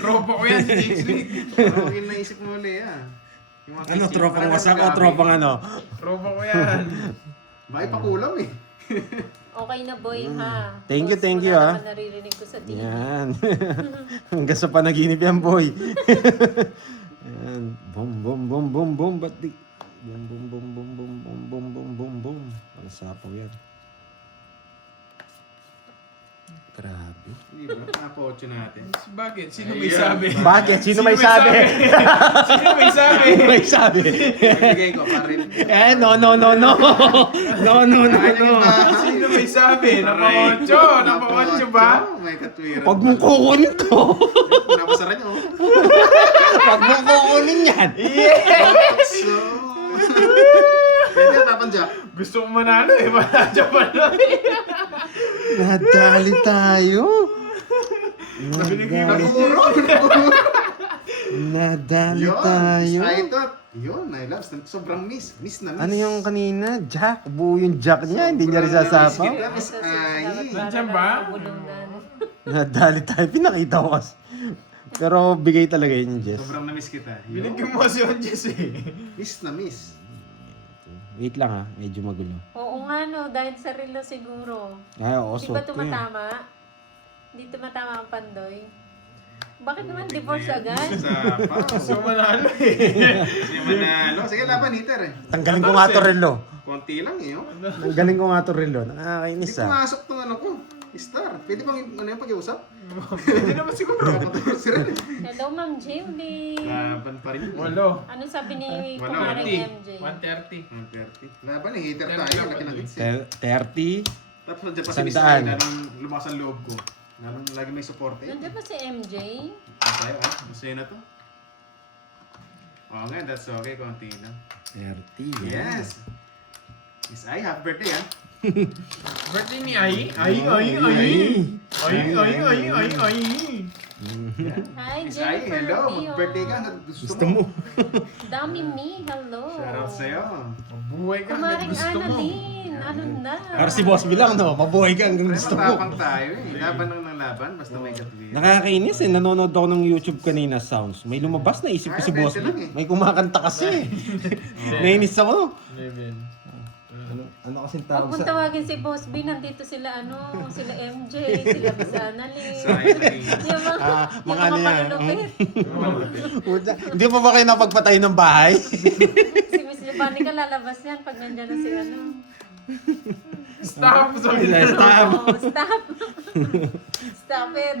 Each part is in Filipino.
Tropa ko yan, si James League. Parang yung naisip mo ulit Yung mga Ano, fishing, tropang parang wasak o gabi. tropang ano? Tropa ko yan. Bakit pakulam Okay na boy ha. Thank you, Boss, thank you, wala ha. naman naririnig ko sa TV. Yan. Hanggang sa panaginip yan, boy. Yan. Boom, boom, boom, boom, boom. Ba't di? Boom, boom, boom, boom, boom, boom, boom, boom, boom, boom. Ang sapaw yan. Grabe. Hindi ba? Napotso natin. Bakit? Sino may sabi? Bakit? Sino may sabi? Sino may sabi? Sino may sabi? Ibigay ko pa rin. No, no, no, no. No, no, no, no. Sino may sabi? Napakotso? Napakotso ba? May katwiran. Pag mong kukunin to. Napasaran nyo. Pag mong kukunin yan. So... Pwede tapan Jack. Gusto ko manalo eh. Manadya pa na eh. Nadali tayo. Naguro. Nadali Yun. tayo. I thought. Yun, I love. Sobrang miss. Miss na miss. Ano yung kanina? Jack. Buo yung Jack niya. Hindi niya rin sasapaw. Miss Ay. Nandiyan ba? Bulong na. Nadali tayo. Pinakita ko kasi. Pero bigay talaga yun yung Jess. Sobrang na-miss kita. Yun. Binigyan mo si Onjes eh. Miss na miss. Wait lang ha. Medyo magulo. Oo nga no, dahil sa relo siguro. Ay, oo. Di suot ba ko yan. tumatama? Di tumatama ang pandoy? Bakit naman divorce agad? Sa Gusto ko manalo eh. Kasi manalo. Sige, laban hitter Tanggalin ko nga to relo. Konti lang yun. Tanggalin ko nga to relo. Hindi Nakakainis ah. pumasok tong ano ko. Star. Pwede bang ano yung pag-iusap? Hindi naman siguro. Si Ren. Hello Ma'am Jimmy. Laban pa rin. Walo. Anong sabi ni Wala, kumaring 30. MJ? 130. 130. Laban eh. Hater tayo. Laki ng hits 30. Tapos nandiyan pa si Miss Sandaan. Ay. Lalong lumakas ang loob ko. Lalong lagi may support Nandiyan ba si MJ? Tayo Masaya na to. Oo nga, that's okay. Konti lang. 30. Yes. Miss Ay, happy birthday Birthday ni Ai? Ai, ai, ai. Ai, ai, ai, ai, ai. Hi Miss Ay, Jennifer hello. Rio. Mag-birthday ka. Gusto mo? Dami me, hello. Shoutout sa'yo. Buhay ka hanggang Kumaring gusto mo. Annalyn, ano na? Para si boss bilang no. Mabuhay ka hanggang Pero gusto mo. matapang tayo Laban lang ng laban. Basta may katwiran. Nakakainis eh. Nanonood ako ng YouTube kanina sounds. May lumabas na isip ko si boss. 20 lang eh. May kumakanta kasi eh. Nainis ako. 11. Ano kasing Huwag tawag mong sa... tawagin si Boss B, nandito sila sila MJ, sila Miss Annalyn. Sayang na yun. Yung mga, yung mga ano mga yan. malulupit. Puta, hindi pa ba kayo napagpatay ng bahay? Si Miss Giovanni ka lalabas yan pag nandyan na si Stop! Sabi na. Stop. Oh, stop. Stop it.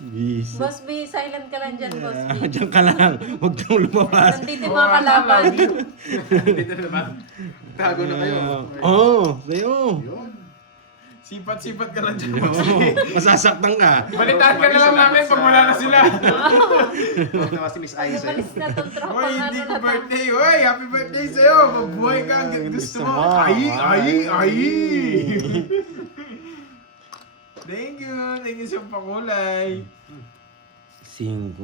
Bis. Boss B, silent ka lang dyan, Boss B. Diyan ka lang. Huwag kang lumabas. Nandito yung mga kalaban. Dito na ba? Tago na kayo. Oo, sa'yo. Yun. Sipat-sipat ka lang dyan. Masasaktan ka. Balitaan ka na lang namin pag wala na sila. Huwag naman si Miss Ay sa'yo. Malis na tong tropa. Hoy, hindi ko na to. birthday. Hoy, happy birthday sa'yo. Mabuhay ka hanggang gusto mo. Ay, ay, ay. Thank you. Thank you sa pakulay. 5.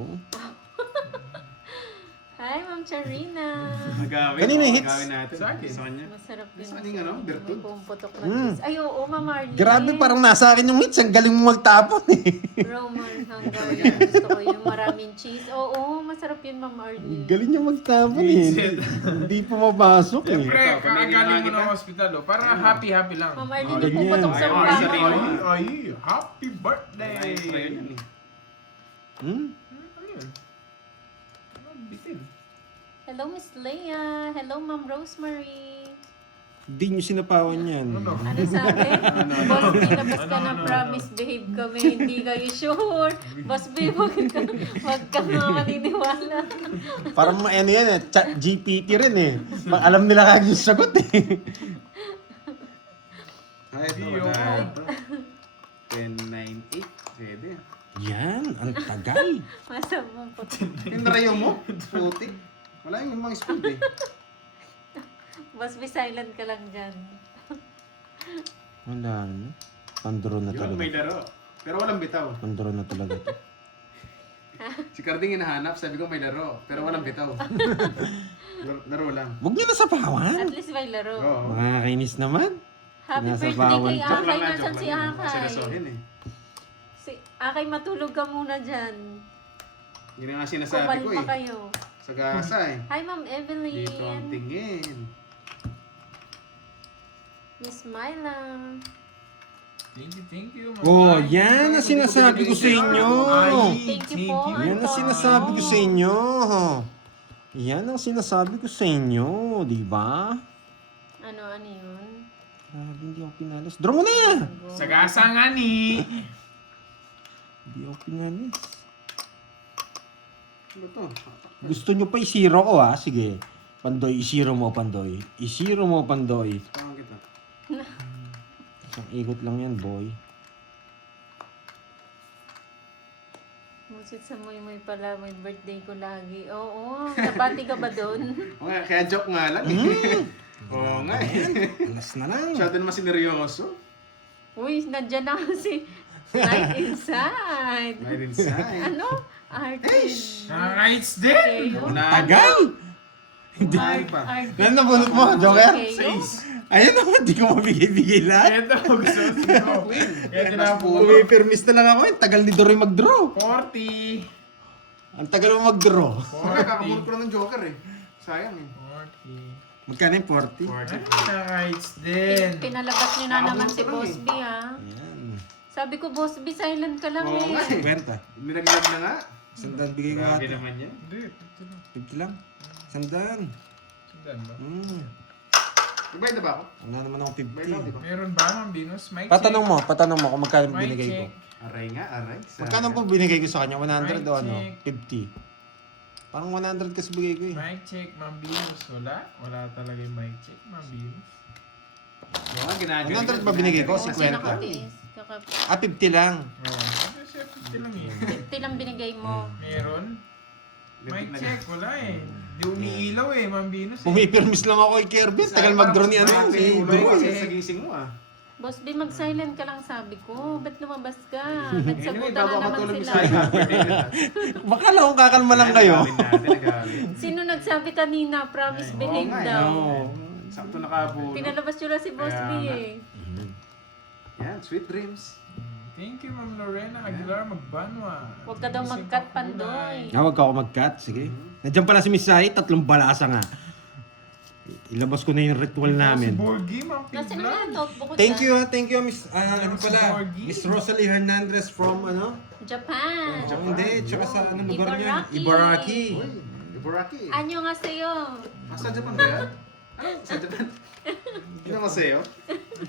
Hi, Ma'am Charina. Magawin. Kanina Oo, hits. magawin natin. Sa akin. Sa kanya. Masarap din. Sa ating ano, Bertud. May pumputok na cheese. Ay, oo, Ma'am Marlene. Grabe, parang nasa akin yung hits. Ang galing mo magtapon eh. Roman Hungarian. Gusto ko yung maraming cheese. Oo, masarap yun, Ma'am Marlene. Galing niya magtapon eh. Hindi pumapasok eh. Siyempre, kakagaling mo ng hospital. Oh. Para happy-happy lang. Ma'am Marlene, Ganyan. pumputok sa Ay, mukha ay, mo. Ay, happy birthday! Ay, prayer yun eh. Hmm? Ano yun? Ano, bitin? Hello, Miss Leia. Hello, Ma'am Rosemary. Hindi niyo sinapawan yan. Ano? Ano sabi? Boss B, labas ka na promise, behave kami. Hindi kayo sure. Boss B, wag ka nga maniniwala. Parang ano yan eh. Chat GPT rin eh. Alam nila kagad yung sagot eh. Ay, ito. Dio. Wala ito. 1098. Pwede. Yan, ang tagal. Masamang putok. Yung narayo mo? Putik. Wala yung mga speed eh. Boss B, silent ka lang dyan. Wala na. Pandro na Yun, may talaga. laro. Pero walang bitaw. Pandro na talaga to. Si Carding hinahanap, sabi ko may laro. Pero walang bitaw. Laro lang. Huwag niyo nasapawan. At least may laro. Oo. Makakainis naman. Happy Nasa birthday bawal kay ka. Akay. Nasaan si Kasi Akay? nasohin eh. Si Akay, matulog ka muna dyan. Yun ang nga sinasabi ko Kumalma eh. kayo. Sagasa eh. Hi, Ma'am Evelyn. Dito ang tingin. Miss Myla. Thank you. Oh, yan ang sinasabi ko sa inyo. Thank you po. Yan ang sinasabi ko sa inyo. Yan ang sinasabi ko sa inyo, di ba? Ano yun? Grabe, hindi ako pinalis. Draw mo na! Sagasa nga ni. Hindi ako pinalis. Ano to? Gusto nyo pa i-zero ko ha? Sige. Pandoy, i-zero mo, Pandoy. I-zero mo, Pandoy. Parang kita. Isang ikot lang yan, boy. Musit sa Moy pala, may birthday ko lagi. Oo, nabati ka ba doon? O nga, kaya joke nga lang eh. Oo nga eh. Alas na lang. Masyado naman sineryoso. Uy, nandiyan na si Night Inside. May rin sa'yo. Ano? Artist. Rights din. Kayo? Tagal! Hindi. pa. Yan nabunot mo, Joker? Kayo? Ayan naman, di ko mabigay-bigay lahat. Ito, gusto ko. Ito na po. Pumipirmis na lang ako eh. Tagal ni Doroy mag-draw. 40. Ang tagal mo mag-draw. Okay, kakakulot ko lang ng Joker eh. Sayang eh. 40. Magkano yung 40? 40. Rights din. Pinalabas niyo na naman si Nakabuto Boss lang B, ha? Ayan. Sabi ko, Boss B, silent ka lang Oo nga eh. eh. 50. Binaglag na nga. Sandaan bigay ko Grabe ata. naman yan. Hindi, ito lang. 50 lang. Sandaan. Sundan ba? Nagbayad na ba ako? Wala naman ako Bayad na ako, di 50. ba? Meron ba ang Venus? Mic Patanong mo kung magkano check. binigay ko. Mic check. Aray nga, aray. Magkano po binigay ko sa kanya? 100 o Mic ano? check. 50. Parang 100 kasi bigay ko eh. Mic check, Ma'am Venus. Wala. Wala talaga yung mic check, Ma'am Venus. Oo nga, ginagaling. 100 ba binigay ko? Kasi 50. nakatiis. 50 lang. Oo. Sabi siya, 50 lang eh. 50 lang binigay mo. Meron. Mic check, wala eh. Di umiilaw eh, Ma'am Venus eh. Pumipirmis lang ako kay Kirby. Tagal mag-draw ni ano. Si Doroy. Sa gising mo ah. Boss B, mag-silent ka lang sabi ko. Ba't lumabas ka? Anyway, Nagsagutan bago na ako naman matulog sila. sa birthday na. Baka lang kung kakalma lang kayo. Sino nagsabi kanina? Promise behave nga eh. daw. Sakto nakabulo. Pinalabas nyo lang si Boss B Kaya nga. eh. Yan, sweet dreams. Thank you, Ma'am Lorena Aguilar Magbanwa. Huwag ka daw Gising mag-cut, ka Pandoy. kulay. Huwag ako mag-cut. Sige. Nandiyan pala si Miss Sai. 3 balasa nga. Ilabas ko na yung ritual Si namin. Borgie, Ma'am Nasaan na yung Piglan. notebook ko Thank dyan? you, thank you, Miss, ano pala, Miss Rosalie Hernandez from, ano? Japan. Hindi, tsaka sa anong lugar niya? Ibaraki. Ibaraki. Uy, Ibaraki. Anyo nga sa'yo. Sa Japan ba yan? Ano? Sa Japan? Ano nga sa'yo?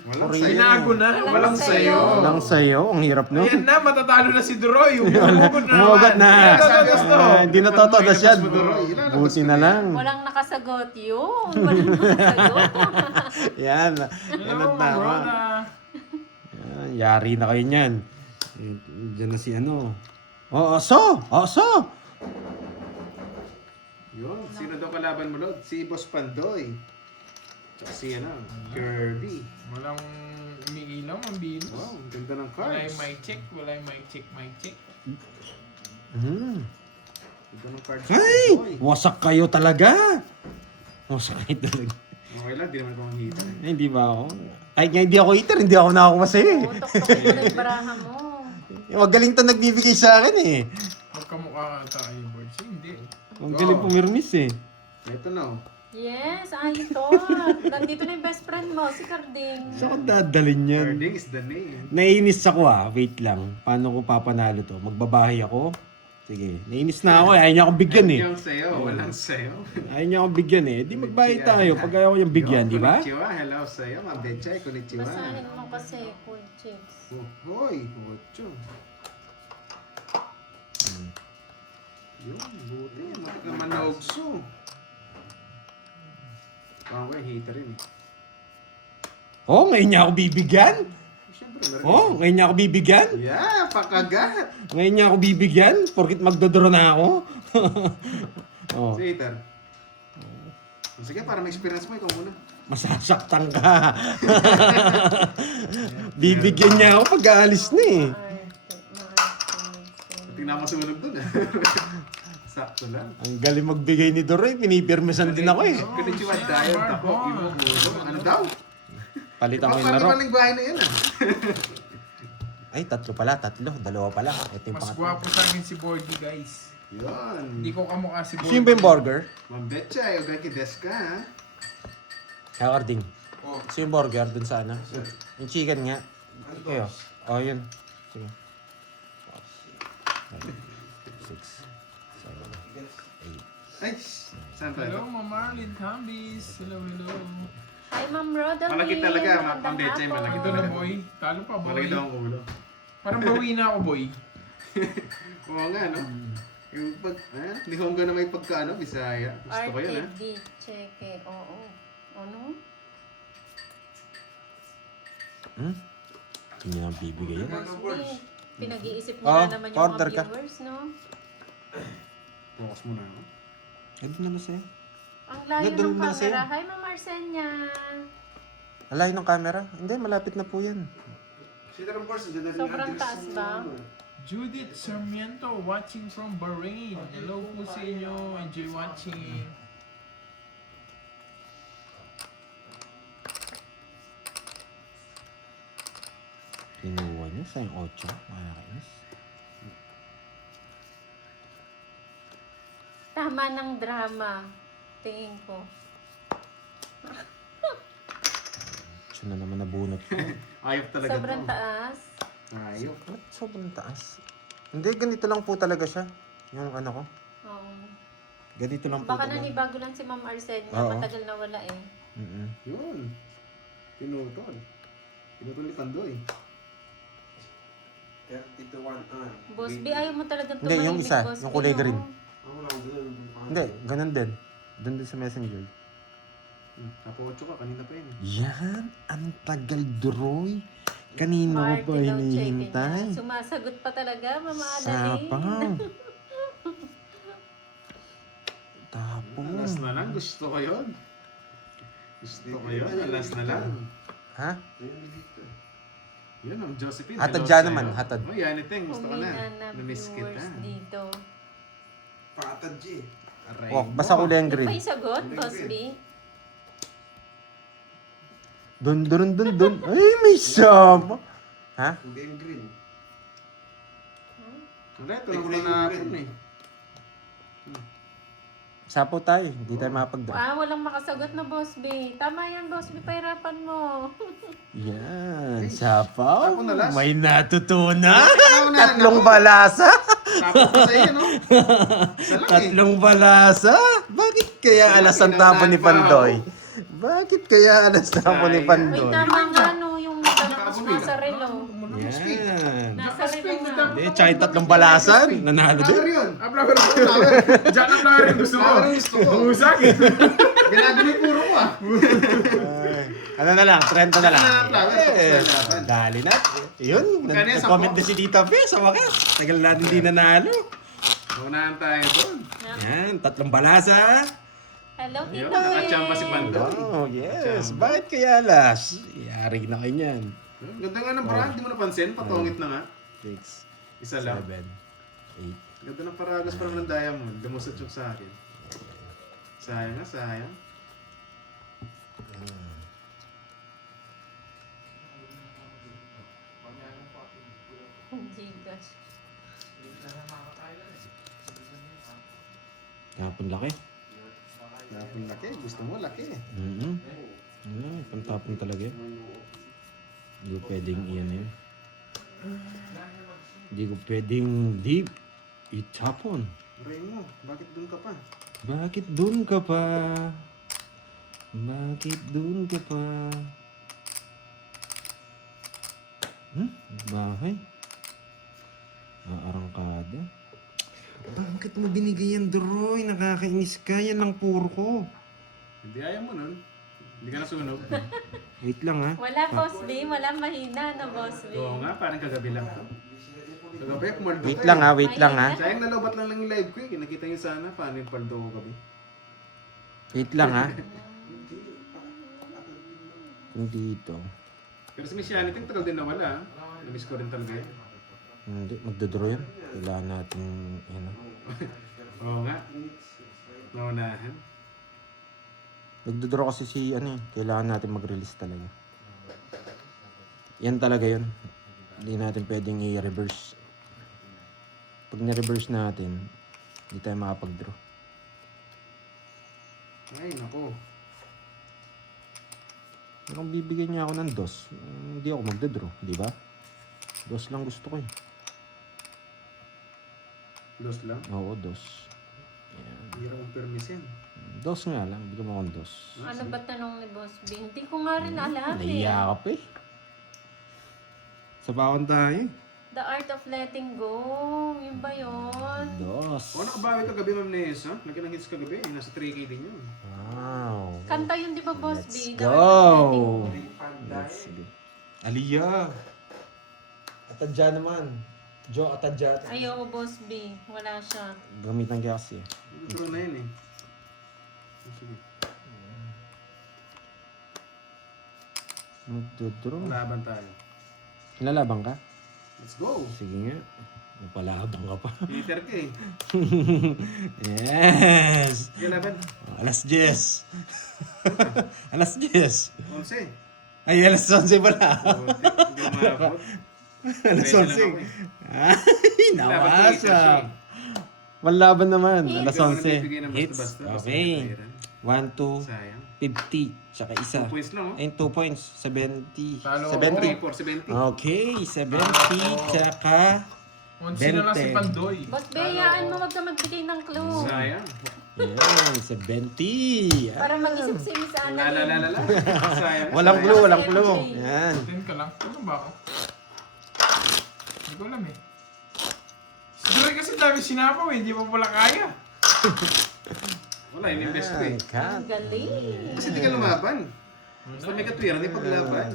Walang Korean. sa'yo. Binago na. Walang Walang sayo. sayo. Walang sayo, ang hirap no? Ayan na, matatalo na si Duroy. Umugot na Umugot na. Hindi na gusto. Hindi na totoda siya. Ilabas mo, Duroy. Ilalabas Buti ko na yan. lang. Walang nakasagot yun. Walang nakasagot. Yan. Yan Hello, ang Ma'am tama. Rona. Yan, yari na kayo niyan. Eh, Diyan na si ano. Oso! Yun, sino daw kalaban mo, Lord? Si Boss Pandoy. Tsaka si ano, Kirby. Walang umiilaw, Ma'am Venus. Wow, ang ganda ng Wala cards. yung mic check. Wala yung mic check, mic check. Ganda ng cards. Ay! Boy. Wasak kayo talaga. Wasak kayo talaga. Okay lang, di naman ako ang hita. Eh, hindi ba ako? Kahit nga hindi ako eater, hindi ako nakakuha sa'yo eh. Tok-tokin mo na yung baraha mo. Magaling to nagbibigay sa akin eh. Magkamukha ka tayo, boys. Hindi. Magaling pumirmis eh. Ito na. oh. Yes, ay ito. Nandito na yung best friend mo, si Carding. Saan ko dadalhin yan? Carding is the name. Naiinis ako ah. Wait lang. Paano ko papanalo to? Magbabahay ako? Sige. Naiinis na ako eh. Ayaw niya akong bigyan eh. Yung sayo, walang sayo. Ayaw niya akong bigyan eh. Di magbahay tayo pag ayaw ko yung bigyan, di ba? Konnichiwa, hello sayo. Ma'am Betchay, konnichiwa. Basahin mo kasi, cool chicks. Oh, hoy, ocho. Yun, buti. Matik naman na ugso. Okay, hater rin eh. Oh, ngayon niya ako bibigyan? Siyempre, meron. Oh, ngayon niya ako bibigyan? Yeah, pakagat. Ngayon niya ako bibigyan? Porkit magdodoro na ako? Oh, Si hater. Sige, para ma-experience mo, ikaw muna. masasaktan ka. Bibigyan niya ako pag aalis na eh. Tingnan mo sumunod dun ah. Sakto lang. Ang galing magbigay ni Doroy, pinipirmesan din ako eh. Konnichiwa, dahil tako, imo, mulo. Ano daw? Palitan ko yung laro. Maling bahay na yan ah. Ay, tatlo pala. Dalawa pala. Ito yung Mas pangatlo. gwapo sa akin si Bordy, guys. Yun. Hindi ko kamukha si Bordy. Sino ba yung burger? Mambecha, yung gaki deska, ha? Kakarding. Oh. Sino yung burger dun sa ano? Yung chicken nga. Kayo. Oh, yun. Sige. 6, 7, 8. Ay, saan Hello, tayo? Ma'am Marlene Tambis. Hello, hello. Hi, Ma'am Rodaline. Malaki talaga, Ma'am Magandang Pambetsa, hapon. malaki Ito na, boy. Talo pa, boy. Malaki daw ang ulo. Parang bawi na ako, boy. Oo nga, no? Yung pag, Nihongo na may pagkaano, Bisaya. Gusto ko yun, ha? RTD, cheque. Oo. Ano? Hindi na bibigay yan. Boss, pinag-iisip mo Oh, na naman yung order mga ka. viewers, no? Focus muna ako. Ay, doon na sa'yo. Ang layo Yeah, doon ng na sa'yo. camera. Hi, Ma'am Arsenia. Alay ng camera? Hindi, malapit na po yan. Sobrang taas ba? Judith Sarmiento watching from Bahrain. Hello po sa inyo. Enjoy watching. Kinuha niya sa yung 8. Makakainis. Tama ng drama. Tingin ko. Siya na naman nabunot ko. Ayop talaga Sobrang to. taas. Ayop. Ba't sobrang taas? Hindi, ganito lang po talaga siya. Yung ano ko. Oo. Ganito lang po Baka talaga. nanibago lang si Ma'am Arsenia. Oo. Matagal na wala eh. Mm-mm. Yun. Pinutol. Pinutol ni Pandoy. Boss B, ayaw mo talagang Hindi, yung tumahimik, isa, Boss yung B, kulay no? green. Hindi, ganun din. Doon din sa messenger. Napo-8 ka, kanina pa yun. Yan, ang tagal, Droy. Kanino ko pa Marty daw, check hinihintay? niya. Sumasagot pa talaga, Mama Annalyn. Sapang. Tapos. Last na lang, gusto ko yun. Gusto ko yun, last na lang. Ha? Yun, ang Josephine. Hatad hello dyan sa'yo. naman, hatad. Oh, yan iteng, gusto ko na. Humina na Namiss viewers kita. dito. Aray Oh, mo. basta kulay ang Di pa green. yung sagot, Boss B? Dun. Ay, may sama. Ha? Ito lang na hapon eh. Sapo tayo, hindi tayo mapagdaan. Ah, walang makasagot na, Boss B. Tama yan, Boss B. Pahirapan mo. Yan, sapaw. Sapo na last. May natutunan. Naunahan Tatlong ako. balasa. Tapo ko sa iyo, no? Isa lang eh. Tatlong balasa. Bakit kaya alas ang tapo ni Pandoy? Bakit kaya alas tapo ni Uy, Pandoy? tama nga, no, yung nasa relo. Yan. Nasa relo nga. Hindi, tsaka yung tatlong balasan. Nanalo Flower din. yun. Ah, flower ko. Diyan ang flower yung gusto mo. Flower ang gusto ko. Umusag. Ginagano yung puro ko ah. Ano na lang, 30 na lang. Flower, Yes. flower. Dali na. Yun, Magkano yan, nag-comment 10? na si Tita P sa wakas. Tagal natin di nanalo. Unahan tayo doon. Yan, tatlong balasa. Hello, Yun, Tito nakachamba si Ed. Pandoy. Oh, yes. Bakit kaya alas? Yari na kayo niyan. Ganda nga ng parang, hindi mo napansin, patungit na nga. 6, Isa lang. 7, 8. Ganda ng paragas pa naman ng diamond. Lumusot yung sa akin. Sayang nga, sayang. Gcash. Kapon laki. Tapon laki. Gusto mo laki. Pantapon talaga yun. Hindi ko pwedeng iyan yun. Hindi ko pwedeng deep itapon. Ray mo, bakit dun ka pa? Bakit dun ka pa? Bakit dun ka pa? Bahay? Arangkada? Bakit mo binigay yan, Droy? Nakakainis ka. Yan lang puro ko. Hindi ayaw mo nun. Hindi ka nasunog. Wait lang ha. Wala, Boss B. Wala mahina na, Boss B. Oo nga, parang kagabi lang to. Kagabi, kumaldo Wait ka lang eh. ha, wait lang ha. Sayang nalobat lang lang yung live ko eh. Nakita niyo sana paano yung paldo ko gabi. Wait lang ha. Kung dito. Pero si Miss Yanit, yung tagal din nawala. Namiss ko rin talaga yun. Hindi, magdodraw yan. Kailangan natin, ano. Oo nga. Naunahan. Nagdodraw kasi si, ano eh. Kailangan natin mag-release talaga. Yan talaga yun. Hindi natin pwedeng i-reverse. Pag na-reverse natin, hindi tayo makapag-draw. Ay, nako. Pero kung bibigyan niya ako ng dos, hindi ako magda-draw, di ba? Dos lang gusto ko eh. Lost lang. Oo, dos. Ayan. Hirap ang permisin. Dos nga lang, bigyan mo akong dos. Ano ba tanong ni Boss B? Hindi ko nga rin alam eh. Nahiya ka pa eh. Sabawan tayo. The Art of Letting Go. Yun ba yun? Dos. O, nakabawi kagabi, Ma'am Nes, ha? Lagyan ng hits kagabi. Nasa 3K din yun. Wow. Kanta yun di ba Boss Let's B? The Art of Letting Go. go! Let's go. Aliyah! Atadya naman. Joe, atadya. Ayaw Boss B. Wala siya. Gamitan kaya kasi. Draw na yun eh. Sige. Magdodraw. Laban tayo. Lalaban ka? Let's go! Sige nga. Napalabang ka pa. Peter ka eh. Yes! Sige, laban. Alas 10. Alas 10. 11. Ay, alas 11 pala. Hindi umabot. Alas 11. Ay, Laban ko, nawasak. Peter, Malaban naman. Hits. Alas Ikaw na nagbibigay 11. ng Hits. basta-basta. Basta Okay. nagkairan. 1, 2, Sayang. 50. Tsaka isa. 2 points lang, oh. Ayun, 2 points. 70. Talo ako. 70. 4, 70. Okay, 70. Tsaka 11 na lang si 20. Pandoy. Boss B, hayaan mo wag ka magbigay ng clue. Sayang. yan, 70. Para mag-isip si Miss Ana. Lalalala. Sayang. Walang sayang. clue, walang MJ. clue. Yan. 10 ka lang. Ano ba ako? Hindi ko alam eh. Siguro kasi dami sinapaw eh. Hindi mo pala kaya. Wala, in-invest ko eh. Cut. Ang galing. Kasi di ka lumaban. Basta may katwiran, di paglaban.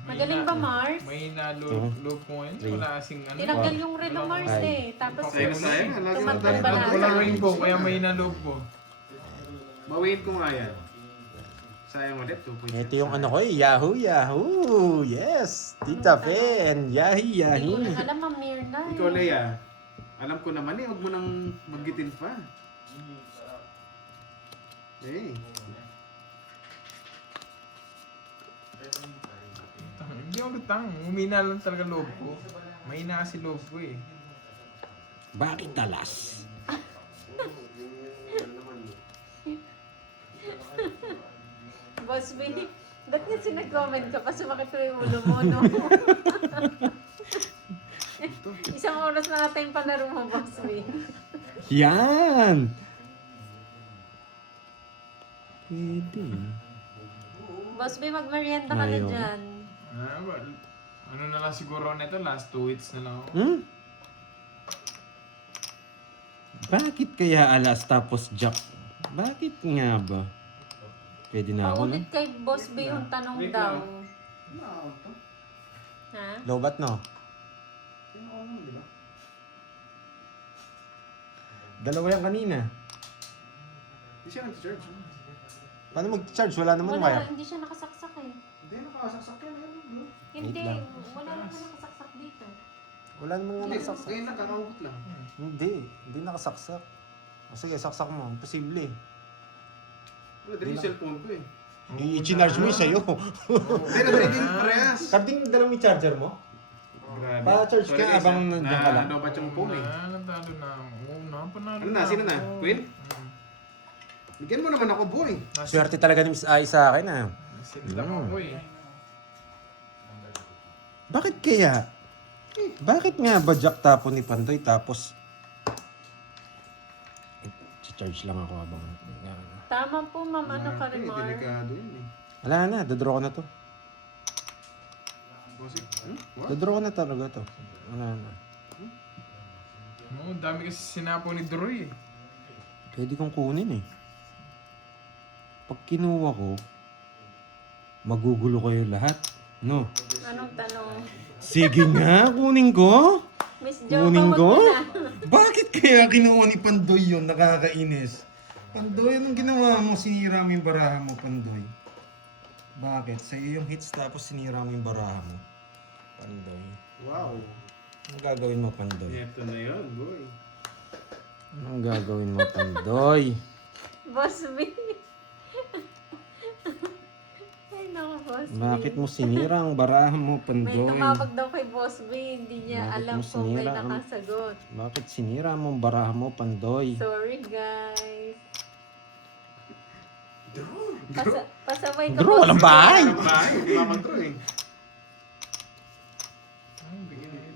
Magaling ba, Mars? May loob ko ngayon. Wala kasing ano. Tinanggal yung red ng Mars Ay. eh. Tapos Sayang, sayang. Lagi mo Tumatlo tayo. ba na? Walang rainbow kaya may loob ko. Bawiin ko nga yan. Sayang ulit, 2 points. Ito yung ano ko eh, Yahoo, Yahoo! Yes! Tita Fe and Yahi, hindi Yahi. ko na alam, Ma'am Mirna eh. Ikaw, Leia. Alam ko naman eh, huwag mo nang magitin pa. Eh. Hindi ako lutang. Umina lang talaga loob ko. Mahina kasi loob ko eh. Bakit talas? Boss B, ba't nga sinag-comment ka pa? Sumakit ko yung ulo mo, no? Isang oras na ata yung panaro mo, Boss B. Yan! Pwede. Boss B, magmerienda ka na Ayaw. dyan. Ah, well, ano na lang siguro nito, last 2 weeks na lang ako. Hmm? Bakit kaya alas tapos jack? Bakit nga ba? Pwede na ako, no? Paulit kay Boss B yung tanong Wait daw. lang. Nakakot to. Ha? Lobat, no? Sino ako naman, di ba? Dalawa yan kanina. Hindi siya nag-charge. Paano mag-charge? Wala naman Wala, wire. hindi siya nakasaksak eh. Hindi, nakasaksak yan. Ayan, Hindi, lang. wala naman nakasaksak dito. Wala naman nga Hindi, nakasaksak. ngayon lang, kakahubot lang. Hindi nakasaksak. O sige, saksak mo. Imposible eh. Wala, din yung cellphone ko eh. I-charge mo yung sa'yo. Hindi, nag-reading parehas. Kabding dalawang yung charger mo? Grabe. Pa-charge ka Sorry, guys, habang ah. nandiyan ka lang. Nalobat yung phone eh. Natalo na ako. Oo na, panalo Ano na, sino na? ako. Queen? Hmm. Bigyan mo naman ako, boy. Swerte talaga ni Miss Ai sa akin ah. Nasit lang ako eh. Bakit kaya? Bakit nga ba jack tapon ni Pandoy tapos charge lang ako habang Tama po, Ma'am. Ano ka rin, Eh, Mar? delikado yun eh. wala na, dodraw ko na to. Bossy. What? Dodraw ko na talaga to. Wala na. Oo, dami kasi sinapo ni Droy eh. Pwede kong kunin eh. Pag kinuha ko, magugulo kayo lahat. No? Anong tanong? Sige nga, kunin ko. Miss Jo, Kunin wag ko? mo na. Bakit kaya kinuha ni Pandoy yun? Nakakainis. Pandoy, anong ginawa mo? Sinira mo yung baraha mo, Pandoy. Bakit? Sa iyo yung hits tapos sinira mo yung baraha mo. Pandoy. Wow. Anong gagawin mo, Pandoy? Ito na yun, boy. Anong gagawin mo, Pandoy? Boss B. Ay, naku, Boss B. Bakit mo sinira ang barahan mo, May Pandoy? tumawag daw kay Boss B, hindi niya Bakit alam mo kung may sinira ang- nakasagot. Bakit sinira mo ang barahan mo, Pandoy? Sorry, guys. Pasabay ka, Draw, Boss walang B. bahay! Ang bahay, hindi mamag-draw eh.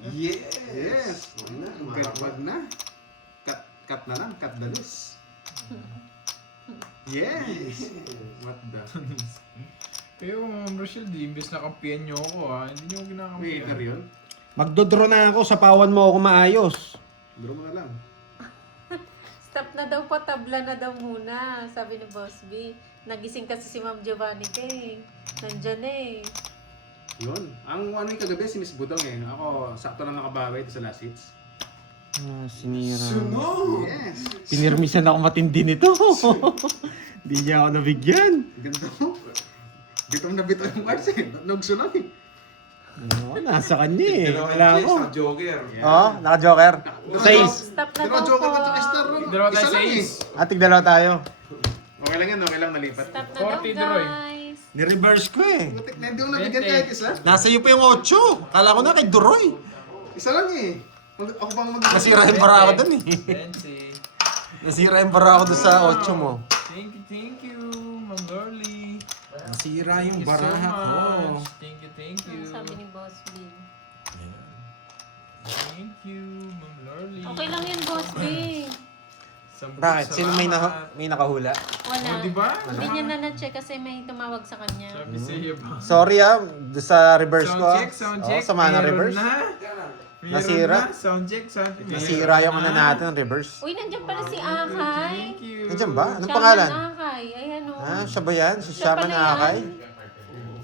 Yes! Wag na. Cut na lang, cut the loose. Yes! What the? Pero Ma'am Rochelle, di imbes na kampiyan nyo ako ha. Hindi nyo May kinakampiyan. hater yun? Magdodraw na ako, sapawan mo ako maayos. Draw mo na lang. Stop na daw po, tabla na daw muna, sabi ni Boss B. Nagising kasi si Ma'am Giovanni eh. Nandyan eh. Yun. Ang ano yung kagabi, si Miss Budong eh. Ako, sakto lang nakabawi ito sa last hits. Ah, sinira. Yes! Pinirmisan ako matindi nito. Hindi niya ako nabigyan. Ganito mo. Bitong na bitong yung cards eh. Nagsunod eh. Oo, nasa kanya eh. Wala ako. Joker. Oo, naka-joker. Seis. Stop na Dalawa daw joker po. ka sa star. Dalawa tayo Isa sa lang eh. ace. Atig dalawa tayo. Okay lang yan, okay lang nalipat. Stop na daw, 40 Droy. guys. Ni-reverse ko eh. Putik na hindi ko nabigyan kahit isa. Nasa iyo pa yung 8. Kala ko na kay Duroy. Isa lang eh. Ako bang mag- Nasira yung bara ako dun eh. Fancy. Nasira yung bara ako dun sa 8 mo. Thank you, Ma'am Lorly. Nasira yung Thank you so baraha ko. much. Thank you. Ano sabi ni Boss B? Thank you, Ma'am Lorly. Okay lang yun, Boss B. Bakit? Sino may nakahula? Wala. Oh, diba? Hindi niya na na-check kasi may tumawag sa kanya. Sabi sa iyo ba? Sorry doon sa reverse ko Sound Oo, check. sama na Meron reverse. Na. Meron Nasira. na. Sound check. Nasira yung ano natin, reverse. Uy, nandiyan pala si Akay. Thank you. Nandiyan ba? Anong Shaman pangalan? Akay. Ayan o. Ah, siya ba yan? Si Siya Shaman pala yan. Akay?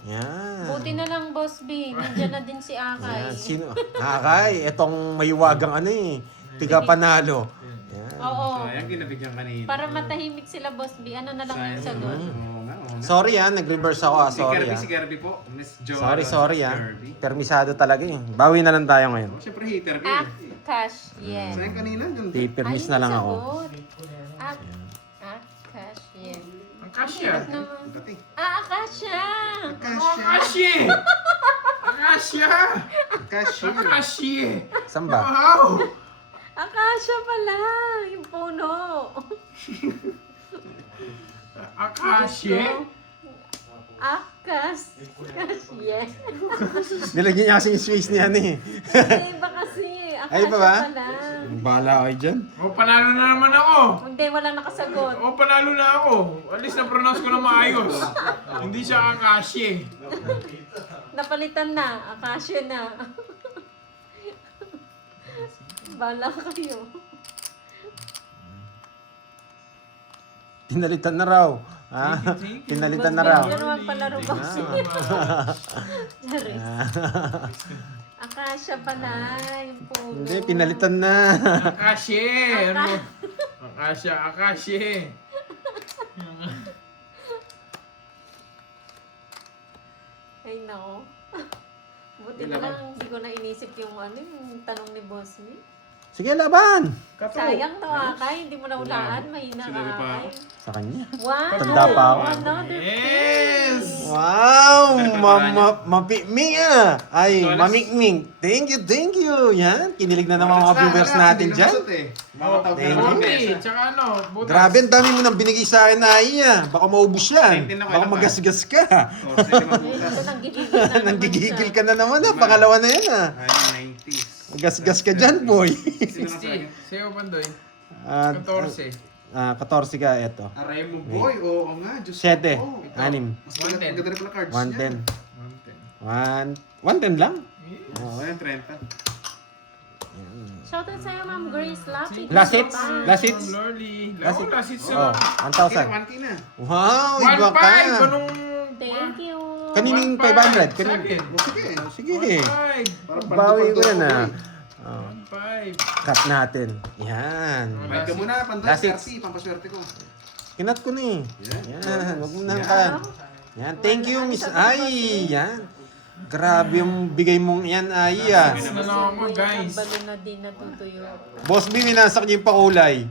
Yan. Buti na lang, Boss B. Nandiyan na din si Akay. Yan. Sino? Akay, etong maywagang ano eh. Tiga panalo. Yan. Oo. Sayang kinabigyan kanina. Para matahimik sila, Boss B. Ano na lang yung sagot? Oo nga, oo nga. Sorry nag-reverse ako Si sorry Kirby, si Kirby po. Miss Joanna. Sorry Kirby. Permisado talaga eh. Bawi na lang tayo ngayon. Oh, siyempre hater ka Ah, eh. cash, yes. Sayang kanina, ganda. Pipirmis Ayun na lang yung ako. sagot. Cash, yes. Ang kasya. Hirap naman. Pati. Akasha! Kasya. Kasya! Kasya! Kasya. Kasya! Saan ba? Wow! Akasha pala! Yung puno! Akasya? Akas! Yes! Nilagyan niya kasi yung Swiss niya eh. Iba kasi. Akasha Ay, iba ba? pala. Bahala kayo dyan. O, panalo na naman ako. Hindi, walang nakasagot. O, panalo na ako. At least na-pronounce ko na maayos. Hindi siya Akasya. Napalitan na. Akasha na. Bala kayo. Pinalitan na raw. Ha? Thank you. Pinalitan na raw. Yan naman palaro ko. Charis. Akasha pala. Yung puno. Hindi, pinalitan na. Akasya! Ano? Akasya. Ay, nako. Buti na lang, hindi ko na inisip yung yung tanong ni Boss Me. Sige, laban! Kato. Sayang to, Akay. Hindi mo na hulaan. Mahina ka, Sinabi pa Akay. ako. Sa kanya. Wow! Tanda pa ako. Another Yes! Wow! Mapikming ah! Ay, mamikming. Thank you. Yan, kinilig na naman mga viewers natin dyan. Thank you. Buti. Tsaka ano, butas. Grabe, ang dami mo nang binigay sa akin na iya. Baka maubos yan. 19 ako, Baka ilan ba? magasgas ka. Ito, nanggigigil na naman Nanggigigil siya. ka na naman ah. Pangalawa na yan ah. Ay, 90s. Magasgas ka dyan, boy. 60. Sa'yo, Pandoy. Ah, 14. 14 ka, eto. Aray mo, boy. Oo nga. Diyos 7, ko. Ito. 6, Mas maganda pala cards 110. 110. 110 lang? Oo, yan, 30. Shoutout sa'yo, Ma'am Grace Lapid. Last hits? Last hits? Ma'am Lorly. Last Oo, hit? last hits Oh, na. 1,000. 1K na. Wow, iba 1.5. ka. Anong... Thank you. Kaninong 500? Sa Kanin? akin. O, sige. Sige. 1.5. Parang Bawi ko panto-panto na na. ako, Oh, 1.5. cut natin. Yan. Ride ka muna, Pandoy. Last hits. Swerte, pampaswerte ko. Kinat ko na eh. Yeah. Yan. Huwag mo nang ka. Yan. Thank you, Miss Ai. Yan. Grabe yung bigay mong yan, Ai ah. Ano na lang ako, guys. Balo na din natutuyo. Boss B, minasak niyo yung pakulay.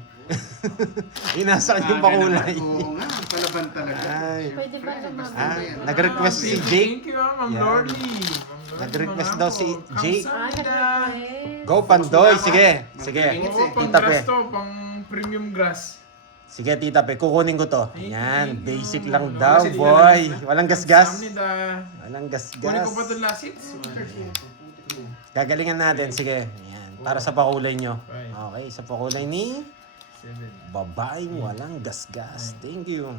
Inasak niyo yung pakulay. Oo nga, palaban talaga. Ay, Ay. Pwede ba lumabas? Nag-request si Jake. Thank you, Ma'am Yan. Lordy. Ma'am Lordy, Nag-request mga daw po. si Jake. Kamsahamnida. nag-request. Go Pandoy, sige. Sige. Oo, pang Tita grass Pe. to, pang premium grass. Sige, Tita Pe, kukunin ko to. Thank you, Yan, thank you. basic lang Wala daw, kasi boy. dila lang. Walang gasgas. Kamsahamnida. Walang Kunin ko pa gasgas. itong last hits. Gagalingan natin, sige. Yan, para sa pakulay nyo. Right. Okay, sa pakulay ni 7. babaeng walang gasgas. Thank you.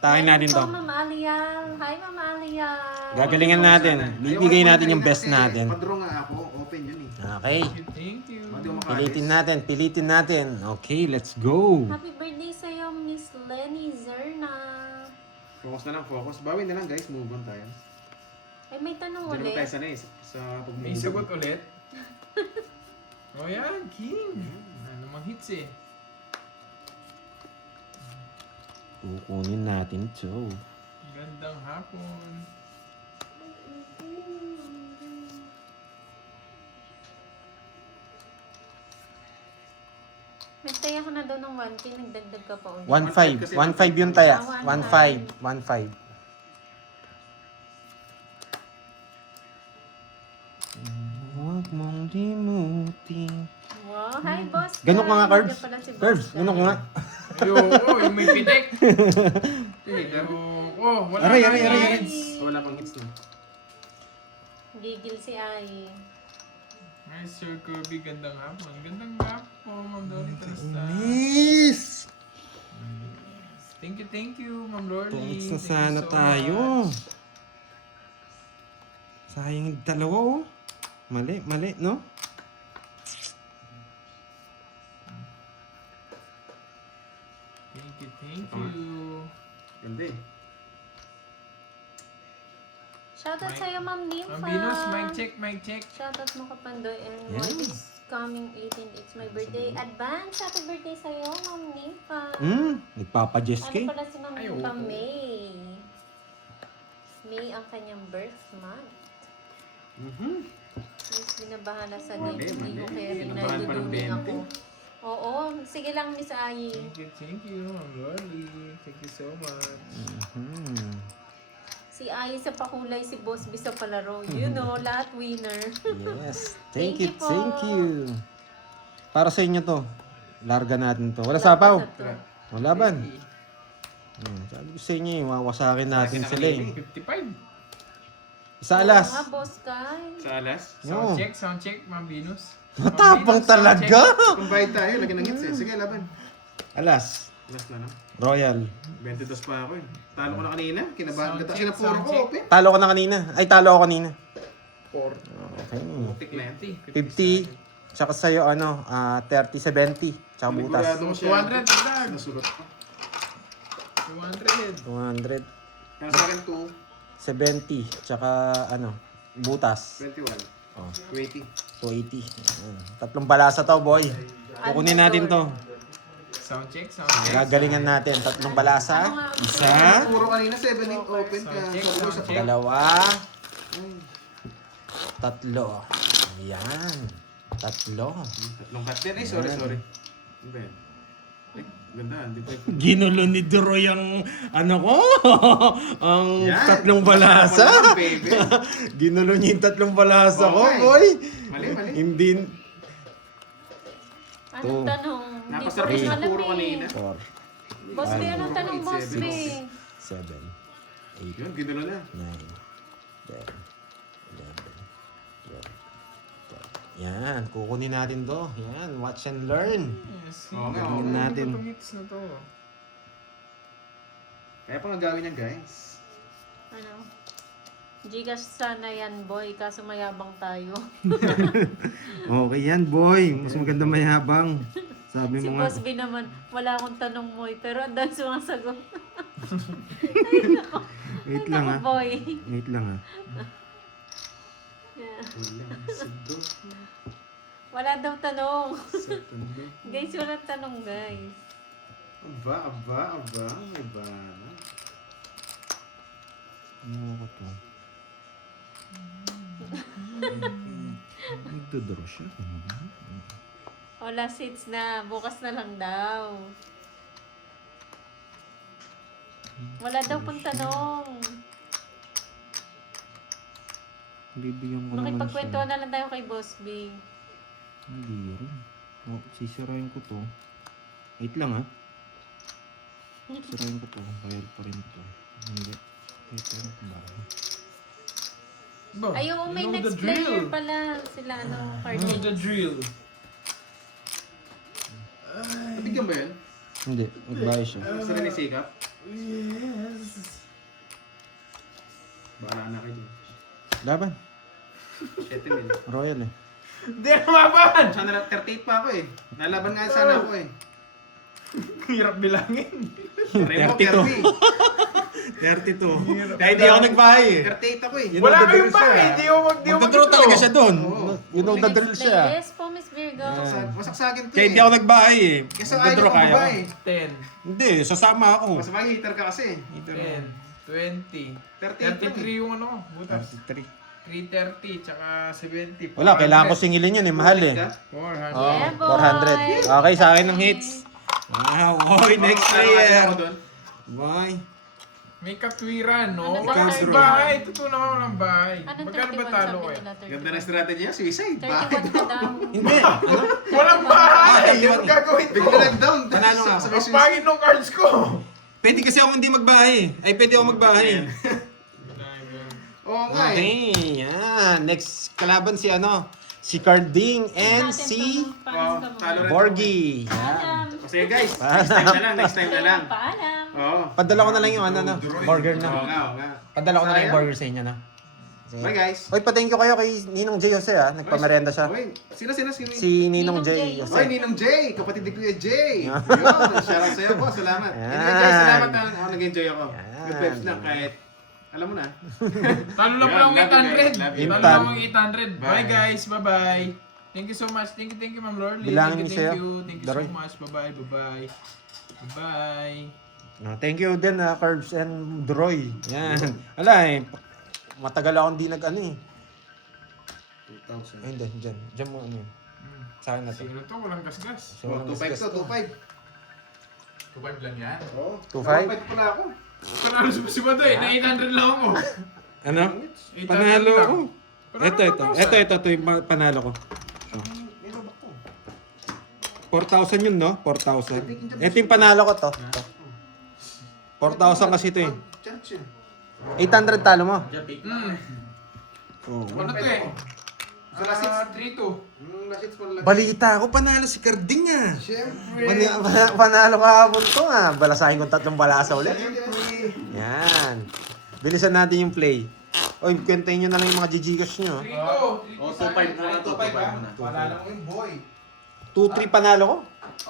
Hi Tahin natin to. po, Ma'am Alial. Hi, Ma'am Alial. Gagalingan natin. Bibigay natin yung best natin. Pag-draw nga ako, open yun eh. Okay. Thank you. Ba't yung makalis? Pilitin natin. Okay, let's go. Happy birthday sa'yo, Miss Lenny Zerna. Focus na lang, focus. Bawin na lang guys, move on tayo. Ay, may tanong Diyan naman tayo ulit. sanay sa pag-move. May sagot ulit. O yan, King. Ano mang hits eh. Kukunin natin to. Gandang hapon. May taya ka na daw ng 1K, nagdagdag ka pa ulit. 1.5. 1.5 yung taya. 1.5. 1.5. Huwag mong limutin. Wow, hi boss. Ganun ka nga, Guy. Curbs. Nandiyan pala si Boss Curbs, Guy. ganun ka nga. Ayoko, yung may pitik. Ayoko. Wala Aray, kang aray, aray, aray. hits. Wala pang hits na. Gigil si Ai. Hi, Sir Kirby. Gandang hapon. Gandang hapon, Ma'am Lordy. Kamusta? Miss! Thank you, Ma'am Lordy. Tungts na Thank you sana so tayo. much. Sayang yung dalawa oh. Mali, no? Thank you. Ganda eh. Shoutout sa'yo, Ma'am Nympha. Ma'am Venus, mic check. Shoutout mo Kapandoy. And Yeah. what is coming 18, it's my birthday. Advance, happy birthday sa'yo, Ma'am Nympha. Nagpapa-Jess Ano kay. pala si Ma'am Ay, Nympha? oo. May. May ang kanyang birth month. Miss, binabahala sa Mali, game. Hindi mali. ko kaya Binabahan pa ng pinaduduming 20. ako. Oo, sige lang, Miss Ai. Thank you, Ma'am Lordy. Thank you so much. Si Ai sa pakulay, si Boss B sa palaro. You know, lahat winner. Yes. Thank Thank you, you po. thank you. Para sa inyo to. Larga natin to. Wala sapaw. Lahat na to. Wala ban. Sabi ko sa inyo, wawasakin natin sila eh. 55. Isa Oo alas. nga, Boss Kai. Sa alas. No. Sound check, Ma'am Venus. Matapang talaga. Combine tayo, lagyan ng hits eh. Sige, laban. Alas. Last na lang. Royal. 22 pa ako eh. Talo ko na kanina. Kinabahan Sound ka. check, Sinapuro sound ko, check. open. Talo ko na kanina. Ay, talo ako kanina. 4. Okay. Tik na yan. 50. Tsaka sa'yo, 30, 70. Tsaka butas. Sigurado ko siya. 200, dagdag. Nasulat ko. 200. 200. Kaya sa akin 70. Tsaka, butas. 21. Oh. 20. 280. Ayan. Tatlong balasa to, boy. Kukunin natin to. Sound check. Gagalingan natin. Tatlong balasa. Isa. Puro kanina 7-8 open. Kaya Sound check, sabi ko sound sa check. Dalawa. Tatlo. Ayan. Tatlo. Tatlong cut din. Ay, sorry. Ano ba yan? Ay, ganda. Hindi pa yung... Ginulo ni Duroy ang ko. ang Yan. tatlong balasa. Wala, baby. Ginulo niya yung tatlong balasa ko, Okay. boy. Mali. Hindi. Anong Two. tanong? Hindi ko Napasarap rin siya alam puro eh. kanina. 4, Boss B, anong tanong, Boss B? 7, 8, Yun, ginulo na. 9, 10, 11, 12, 13. Yan, kukunin natin to. Yan, watch and learn. Yes. Oo nga, Galingan natin. Itong hits na to. Kaya pa nga gawin yan, guys. Ano? Gcash sana yan, boy. Kaso mayabang tayo. Okay yan, boy. Mas maganda mayabang. Sabi Si mo nga. Boss B naman, wala akong tanong mo eh. Pero ang dami sumasagot. Wait lang ha. Boy. Wait lang ha. Yeah. Walang sido. Wala daw tanong. Sa tanda. Guys, wala tanong, guys. Aba. May bana. Ano ko to? Nagdodraw siya. Wala seats na. Bukas na lang daw. Wala daw pang tanong. Bibigyan ko naman Makipagkwentuhan na lang tayo kay Boss Big. Hindi rin. Oh, sisirain ko to. Wait lang ha. Sisirain ko to. Bayad pa rin to. Hindi. Wait lang. Bakit? Ba, Ay, oo, may you know the next player drill. pala. Sila, You know Cardinals. the drill. Nabigyan ba yan? Hindi. Magbayad siya. Gusto rin ni Sikap? Yes. Bahala na kayo. Laban. 7 mil. Royal eh. Hindi na maban! Sana 38 pa ako eh. Nalaban nga sana ako eh. Hirap bilangin. Remo, 32. Kirby. 32. Kaya hindi ako nagbahay eh. 38 ako eh. You know Wala the kayong drill siya. bahay, hindi ako Magdodro mag-draw. talaga siya doon. Oo. You know the drill siya. Yes po, Miss Virgo. Wasak sa akin to Kaya eh. hindi ako nagbahay eh. Kasi ayaw Magdodro ko kaya ba ko. eh. 10, Hindi, sasama ako. Mas mag-hitter ka kasi. 10, 20, 38 33 yung ano, butas. 33. 330, tsaka 70. Wala, kailangan ko singilin yan eh. Mahal eh. 400. Oh, Yeah, boy. 400. Okay, sa akin ng hits. Wow, oy, next player. Ako doon. Bye. May katwiran, no? Ano Walang katwiran? bahay. Totoo naman walang bahay. Anong Magkano ba 31 talo sabi ko eh? nila? Ganda ng strategy niya, suicide. 31 na daw. Hindi. Ano? Walang bahay! Ah, Yung gagawin ko. Bigla nag-down. Panalo nga ako. Ang pangit ng cards ko. Pwede kasi ako hindi magbahay. Ay, pwede ako magbahay. Oo nga eh. Okay, yan. Next kalaban si ano? Si Carding and si Wow, talo rin. Borgie. Yan. Paalam. Kasi guys, next time na lang, next time na lang. Paalam. Oo. Padala ko na lang yung ano, burger Oo na. nga, oo nga. Padala ko na lang yung Sayang. burger sa inyo na. Bye guys. Oy, pa-thank you kayo kay Ninong J. Jose ah. Nagpamerenda siya. Oy, sino? Si Ninong Ninong J. J. Oy, Jose. Ninong Jay, kapatid ni Kuya Jay. Yun, shoutout sa'yo po, salamat. Yan. Anyway guys, salamat na ako nag-enjoy ako. Yan. Good vibes lang kahit, alam mo na. Talo lang pala Love you akong guys, 800. love you. Talo lang akong 800. Bye. Bye guys, bye-bye. Thank you so much. Thank you, Ma'am Lorly. Bilangin Thank niyo sa'yo. you. Thank you so Daroy. much. Bye-bye, bye-bye. Bye-bye. No, thank you din Curbs and Droy. Yan. Wala eh. Matagal akong di nag ano eh. 2,000. Ay, hindi. Diyan. Diyan mo ano yun. Sa akin na to. Sino to? Walang gasgas. So, Oh, 2.5 to, 2.5. 2.5 lang yan. Oo. 2.5? 2.5 pala ako. Panalo si Badoy. Na 800 lang ako. Ano? 800 Panalo lang. ako. Panalo Ito. 2,000. Ito yung panalo ko. May robak ko. 4,000 yun, no? 4,000. Ito yung panalo ko to. 4,000 kasi ito eh. Church eh. 800 talo mo. Hmm. Oh. Ano to eh? Sa last hits. 3-2. Last hits pala. Balita ako, panalo si Carding ah. Siyempre. Panalo kahapon to ah. Balasahin ko 3 balasa ulit. Siyempre. Yan. Bilisan natin yung play. Oy, kwentahin nyo na lang yung mga GGcash nyo. 3-2. Oh, 2.5 muna to, 2.5 muna. Paalala mo yung boy. 2-3 panalo ko.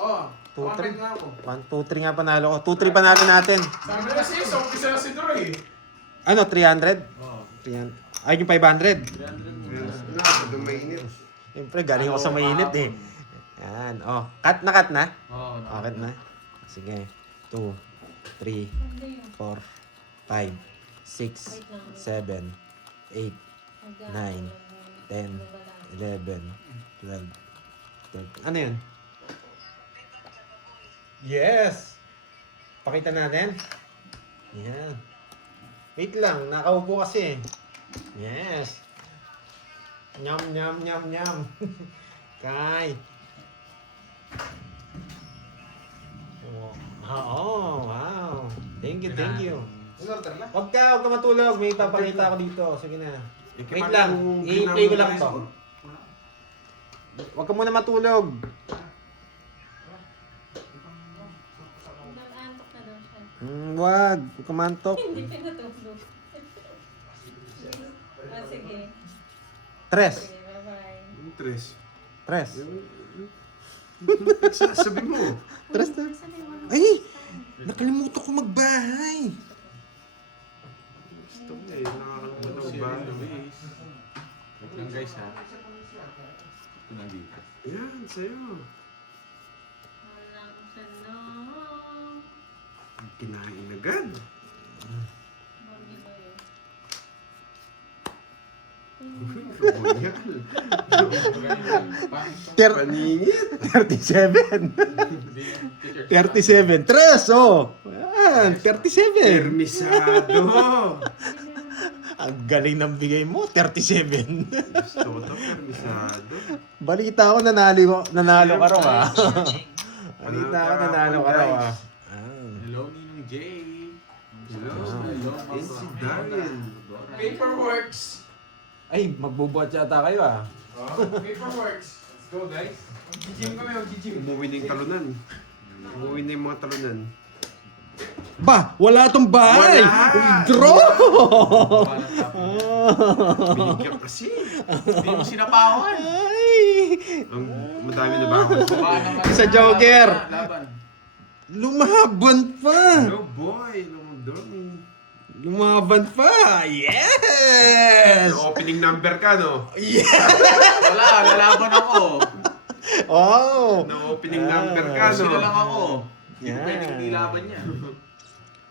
Oo. 2-3. 2.5 nga ako. 1, 2, 3 nga panalo ko. 2-3 panalo natin. Sabi na kasi, so umpisa na si Droy. Ano, 300? Oo. 300. Ay, yung 500. Dumainit. Siyempre, galing ako sa mainit eh. Yan. Oh, cut na. Oo. Oh, cut na. Sige. 2, 3, 4, 5, 6, 7, 8, 9, 10, 11, 12, 13. Ano yun? Yes! Pakita natin. Yan. Wait lang, nakaupo kasi. Yes. Nyam. Kay. Oh, wow. Thank you. In-order lang. Huwag ka matulog. May papakita ako dito. Sige na. Wait lang. I-play ko lang to. Huwag ka muna matulog. Nag-antok na daw siya. Wag. Huwag ka mantok. Hindi pinatulog. Sige. Tres. Sige, bye-bye. Tres. Sabi mo. Tres na. Ay! Nakalimutan ko magbahay. Gusto ko eh. Nakakalimutan ko ba? Wait lang guys ha. Ito nandito. Yan, sa'yo. Walang tanong. Kinain agad. Borgi ba yun? Paningit. 37. 37. Tres, oh! Yan, 37. Permisado. Ang galing ng bigay mo, 37. Gusto ko to, permisado. Balita ko, nanalo ka raw ah. Balita ko, nanalo ka raw ah. Hello, Ninong Jay. Hello. Hello, Yan si Daryl. Paperworks. Ay, magbubuhat yata kayo ah. Paperworks. Let's go, guys. Mag-gym kami, mag-gym. Umuwi na yung talunan. Umuwi na yung mga talunan. Ba, wala tong bahay! Wala! Draw! Binigyan kasi. Hindi mo sinapawan. Ay! Ang madami na ba ako? Sa Joker. Laban. Lumaban pa! Hello boy, lumundong. Lumaban pa! Yes! Yung opening number ka, no? Wala, lalaban ako. Oh! No opening number ka, Sila no? lang ako. Hindi Yan. ko pwedeng hindi laban niya.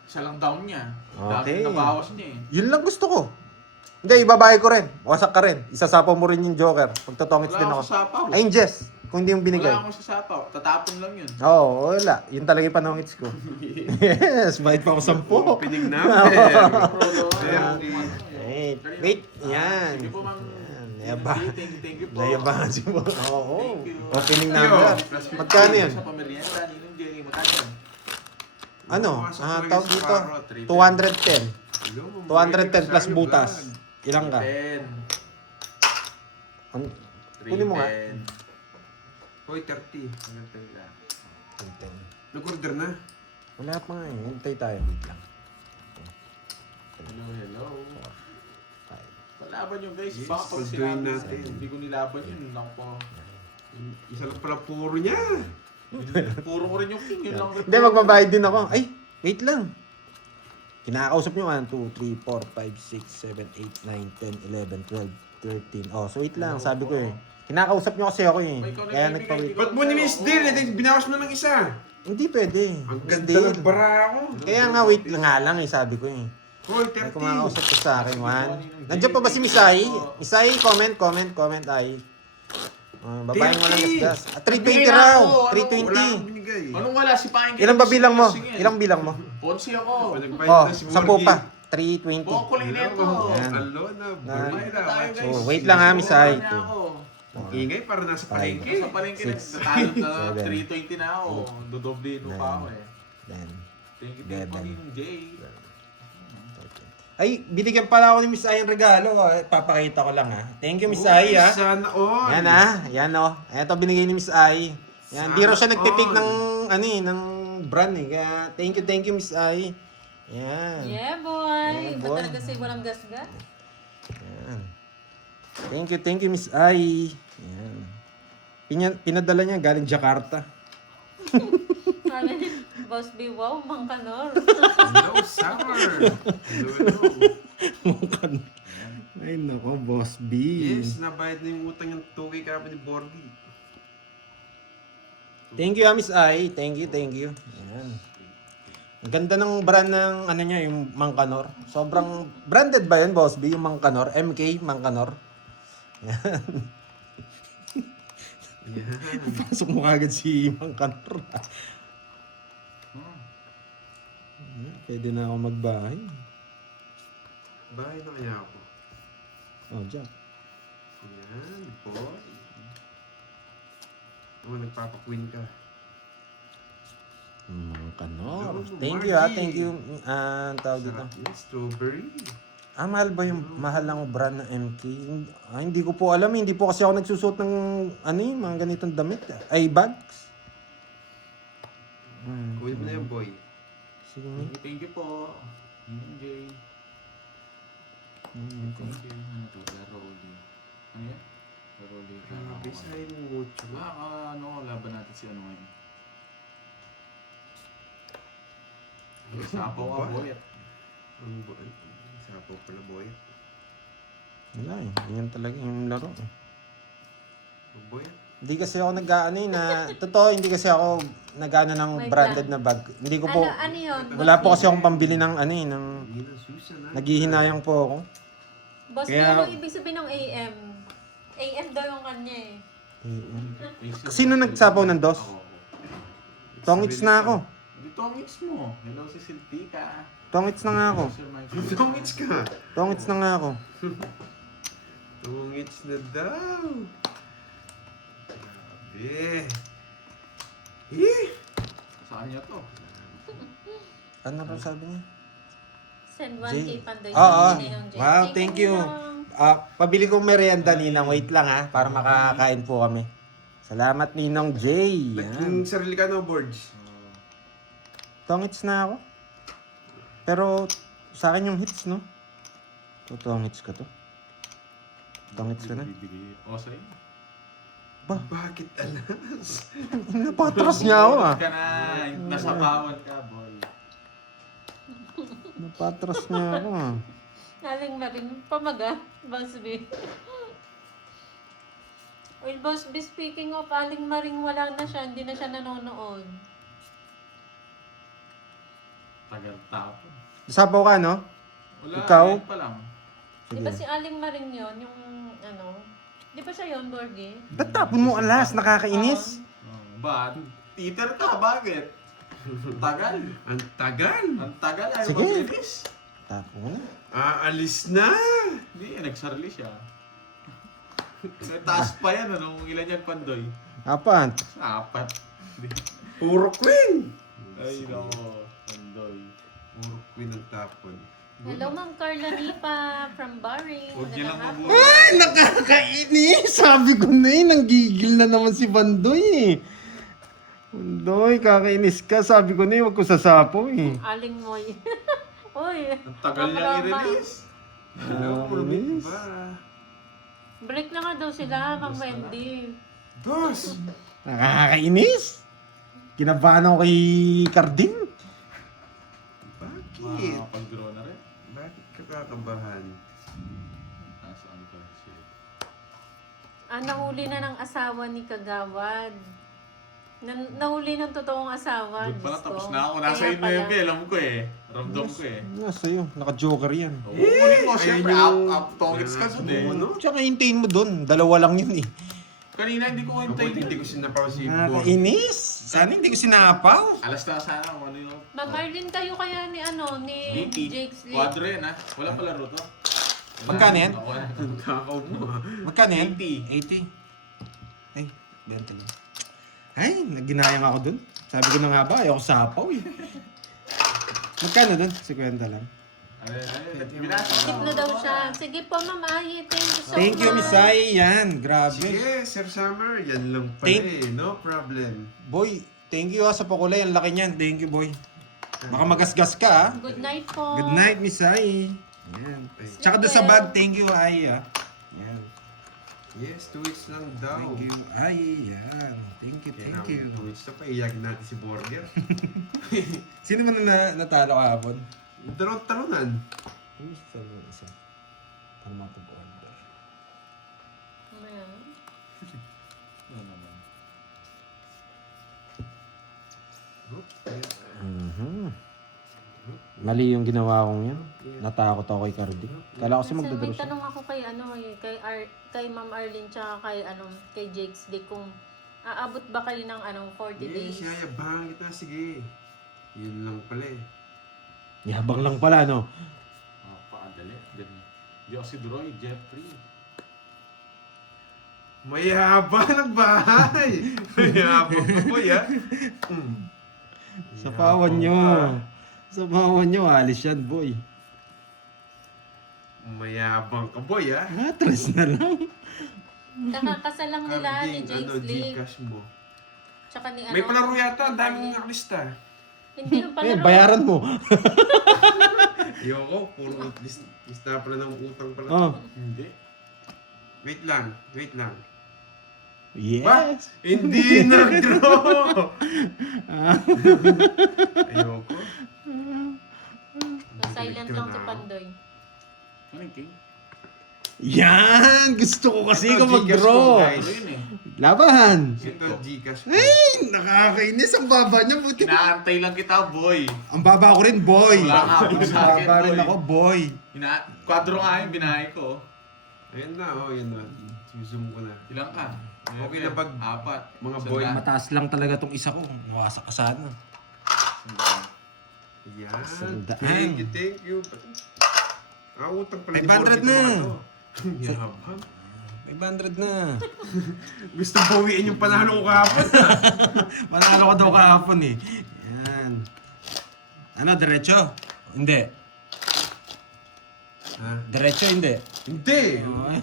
Isa lang down niya. Okay. Dami nabawas niya eh. Yun lang gusto ko. Hindi, ibabae ko rin. Wasak ka rin. Isasapaw mo rin yung Joker. Pagtotongits din Wala ako. akong sapaw. Ay, yung Jess. Kung di yung binigay. Wala akong sasapaw. Tatapon lang yun. Oo, wala. Yun talaga yung panongits ko. Yes, bayad pa ako 10. Opening number. Wait. Yan. Sige po, ma'am. Yan. Nayabangan. Thank you po. Nayabangan si Bo. Oo. Thank you. Opening number. Magkano yun? Sa pamerienda, Ninong Jay. Magkano yun? Ano? Tawag dito? 210. Hello, 210 plus butas. Ilang ka? 10. Kunin mo nga. 310. Hoy, 30. Hanggang 10 lang. 10. Nag-order na. Wala pa nga eh. Hintay tayo. Wait lang. Hello. 5. Kalaban yung guys. Yes, Baka pag pagduin sinabi, natin. hindi ko nilaban yun. Ako po. Isa lang pala puro niya. Puro ko rin yung king. Yun lang. Hindi, magbabayad din ako. Ay, wait lang. Kinakausap nyo 1, 2, 3, 4, 5, 6, 7, 8, 9, 10, 11, 12, 13. Oh, so wait lang. Sabi ko eh. Kinakausap nyo kasi ako eh. Kaya nagpa-wait. Ba't mo ni Miss Deal? Binawas mo ng isa. Hindi pwede. Ang Miss ganda Dale. ng bara ako. Kaya nga wait lang nga lang eh, sabi ko eh. Hoy, May 30. kumakausap ko sa akin, Juan. Nandiyan pa ba si Misai? Misai, comment, ay. Babaeng walang gasgas. 320 raw. Wala 320. akong binigay. Anong wala si Paing? Ilang ba bilang mo? Ilang bilang mo? Ponsi ako. Nagbayad Oh, na si 10 Borgie. pa. 320. Bokoli nito. Yan. Alona, Bayad na tayo guys. Oh, wait lang ha, Misay. Wala na ako. Ingay para nasa palengke. Sa palengke na, Six, natalo na seven, 320 na ako. Dodobdino pa ako eh. Then, Thank you po Eleven. Ninong Jay. ay, binigyan pala ako ni Miss Ai ng regalo. Papakita ko lang ha. Thank you, Miss Ai ha. Sana all. Yan ha. Yan o. Ito binigay ni Miss Ai. Yan. Di raw siya nagpipig ng, ng brand eh. Kaya, thank you, Miss Ai. Yan. Yeah, boy. Yeah, Ba't boy. talaga sa'yo walang gasgas? Yan. Thank you, Miss Ai. Yan. Pinadala niya galing Jakarta. Sabi niya, Boss B, wow, Mangkanor. Hello, Summer. Hello. Ay nako, Boss B. Yes, nabayad na yung utang yung 2K kapag ni Borgie. Thank you, Miss Ai. Thank you. Yan. Ang ganda ng brand ng ano niya, yung Mangkanor. Sobrang branded ba yun, Boss B, yung Mangkanor? MK Mangkanor. Yan. Pasok mo kagad si Mangkanor. Pwede na ako magbahay. Bahay na kaya ako. Oh, Jack. Yan, boy. Oh, nagpapakwin ka. Mangkanor. Yo, Thank you Margie. thank you. Tawag dito. Sarap yung strawberry. Mahal ba yung mahal ang brand ng MK? Hindi ko po alam. Hindi po kasi ako nagsusuot ng mga ganitong damit. Ay, bags. Kunin mo na yan, boy. Sige. Thank you po. Ninong Jay. Thank you. Ano to? Laroli. Ano yan? Laroli. Grabe, sayang mo mucho. Laban natin si ano ngayon. Sapaw ka, boy. Ang boy. Sapaw pala, boy. Wala eh. Yan talaga yung laro eh. Ang boy. Hindi kasi ako totoo, hindi kasi ako nag-ano ng May branded na bag. Hindi ko po, Ano yun? wala po kasi akong pambili ng ng Hindi na Susan, ha? naghihinayang po ako. Boss B, Kaya- ano ibig sabihin ng AM? AM daw yung kanya eh. Sino nagsapaw ng dos? Tongits na ako. Dito tongits mo. Hello si Siltika. Tongits na nga ako. Sir Michael. Tungits ka. Tongits na nga ako. Tungits na daw. Grabe. Saan niya to? Ano raw sabi niya? Send 1K Jay. Pandoy. Oo. Sabi ni Ninong Jay. Wow, thank you. Ninong. Pabili kong merienda, Ninang. Wait lang ha, para makakain po kami. Salamat, Ninong Jay. Naging Yan. sarili ka no, boards. Tongits na ako. Pero sa akin yung hits, no? Totoong hits ko to. Tongits ka na. Bibigay. O, sa'yo. Bakit alas? Napatras niya ako ah. Ka na. Nasapawan ka, boy. Napatras niya ako ah. Aling Maring, pamaga, Boss B. Well, Boss B, speaking of Aling Maring, wala na siya, hindi na siya nanonood. Tagal tapon. Sapaw ka, no? Wala, Ikaw? yan pa lang. Di ba si Aling Maring yon yung ano? Di ba siya yun, Borgie? Ba't tapon mo alas? Nakakainis. Ba't? Titer ka, bakit? Tagal. Ang tagal. Ang tagal ay Sige. mag-release. Tapon mo na. Aalis na. Hindi, nagsarili siya. May taas pa yan, ano? Ilan yan, Pandoy? Apan. Apat. Puro queen. Ay, nako, Pandoy. Puro queen ang tapon. Hello, Ma'am Carla Nipa from Bahrain. Huwag niya lang Magandang hapon. mabuhay. Ay, nakakainis! Sabi ko na nanggigil na naman si Bandoy eh. Bandoy, kakainis ka. Sabi ko na huwag ko sasapaw eh. Aling Moy. Uy, Ang tagal niyang i-release. Hello, puro Nakakainis. ba? break na nga daw sila, Ma'am Wendy. Dos. Nakakainis! Kinabahan ako kay Carding. Bakit? Pag-draw na rin. Bakit ka kakabahan? Nasaan ka siya? Nahuli na ng asawa ni Kagawad. Nahuli ng totoong asawa. Doon pala, Diyos tapos ko. na ako. Nasa Kaya pala. inyo alam ko eh. Ramdam ko eh. Sa'yo, naka-joker yan. Kukunin mo, siyempre, Ayun yung- up tongits ka doon eh. Ano? Tsaka hintayin mo dun. Dalawa lang yun eh. Kanina hindi ko Ako hintay. hindi ko sinapaw si Borg. Nakakainis! Sana hindi ko sinapaw. Alas na sana kung ano yun. Ma'am Arlene, kayo kaya ni Niki. Jake's Lee. Quadro yan ha. Wala pala roto. Magkano yan? Ako na. Ang takaw mo. Magkano yan? 80. 80. Ay, 20 lang. Ay, naginayang ako dun. Sabi ko na nga ba, ayoko sapaw eh. Magkano dun? 50 lang. Binasa Tip na daw siya. Sige po, Ma'am Aye. Thank you so Thank you, much. Miss Ai. Yan, grabe. Sige, Sir Summer. Yan lang pala Thank- eh. No problem. Boy, thank you sa pakulay. Ang laki niyan. Thank you, boy. Baka magasgas ka ah. Good night po. Good night, Miss Ai. Yan. Tsaka doon sa bag, thank you, Ai ah. Yan. Yes, 2 weeks lang daw. Thank you, Ai. Yan. Thank you, thank you. 2 weeks na pa. Iyagin natin si Borger. Sino man na natalo kahapon? Talunan. Ano sa isa? Para mapag-order. Ayan. Mali yung ginawa kong yan. Natakot ako kay Cardi. Kala ko kasi Kasi magdadaro may siya. tanong ako kay kay Ma'am Arlene tsaka kay Jake's Lee kung aabot ba kayo ng 40 days. Yes, yayabangan kita. Sige. Yun lang pala eh. Yabang lang pala, no? Paadali. Josie Droy, Jeffrey. Mayabang ng bahay. Mayabang ka po ya. Sa pawan nyo. Sa pawan nyo, alis yan, boy. Mayabang ka boy ah. Atras na lang. Kakakasal lang nila ni Carding, Jake's Lee. Gcash mo. Tsaka ni May palaro yata. Ang Ma'am daming Aye. nakalista. Hindi yung Eh, palaro. bayaran mo. Ayoko. Puro lista pala ng utang pala. Oh. Hindi. Wait lang. Yes. Hindi nag-draw! Ayoko. Silent lang si Pandoy. Ano yung king? Yan! Gusto ko kasi Ito, ka Gcash ko, mag-draw. guys. Ano yun eh? Laban! Ito, Gcash ko. Ay! Nakakainis. Ang baba niya. Buti. Inaantay lang kita, boy. Ang baba ko rin, boy. Wala ka po sa akin, Baba rin boy. ako, boy. Quadro nga yung binahay ko. Ayan na, yan na. Zoom ko na. Ilang ka? Okay na pag- Apat. mga Isa boy, na. Mataas lang talaga tong isa ko. Nawasak ka sana. Yan. Sandaan. Thank you. Utang pala 500 na. Yabang. 500 na. Gusto bawiin yung panalo ko kahapon. Manalo ko daw kahapon eh. Yan. Ano, diretso? Hindi. Ha? Diretso, hindi. Hindi. Yan.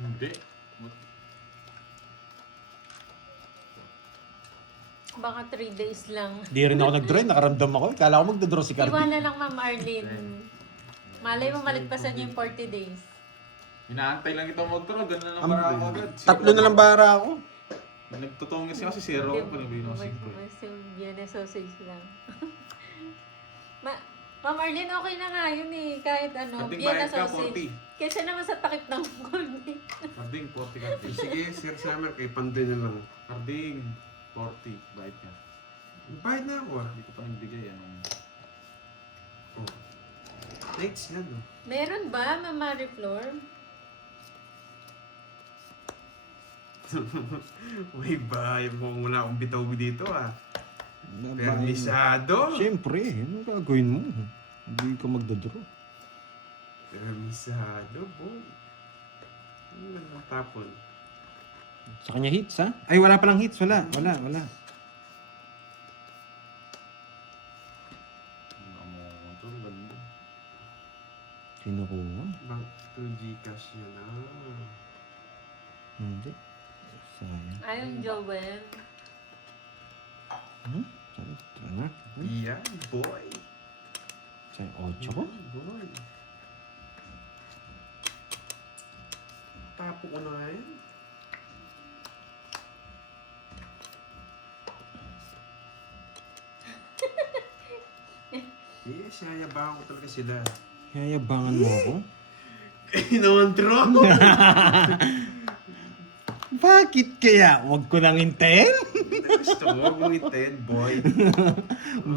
Hindi. Baka 3 days lang. Di rin ako nag-draw, nakaramdam ako. Kala ko magdodraw si Cardi. Iwan na lang, Ma'am Arlene. Malay mo, maligpasan niyo yung 40 days. Inaantay lang ito mag-draw. Ganun na lang para ako agad. Tatlo na lang bara ako. Nagtutungin siya kasi zero. Panibay ng 5. Vienna sausage lang. Ma'am Arlene, okay na nga yun eh. Kahit ano, Kating Vienna bayad ka, sausage. 40. Kaysa naman sa takip ng cornet. Karding, 40 karding. Sige, Sir Summer, kay Pandoy na lang. Karding, 40. Bayad ka. Bayad na ako. Hindi ko pa nagbigay. Anong... Nights na, no? Meron ba, Ma'am Mariflor? Uy, bahay mo wala akong bitaw dito, ah. Permisado. Siyempre, ano gagawin mo? Hindi ka magdodraw. Permisado, boy. Ano na natapon? Sa kanya hits, ha? Ay, wala palang hits. Wala. Kinukuha? Bank to Gcash niya na. Hindi. Sayang. Ayun, Joel. Ano? Yan, boy. Sayang 8 ko? Boy. Tapo ko na ngayon. Yes, yayabangan ko talaga sila. Yayabangan mo ako? Inontro! Bakit kaya? Huwag ko lang hintayin? Gusto ko, huwag mong itin, boy.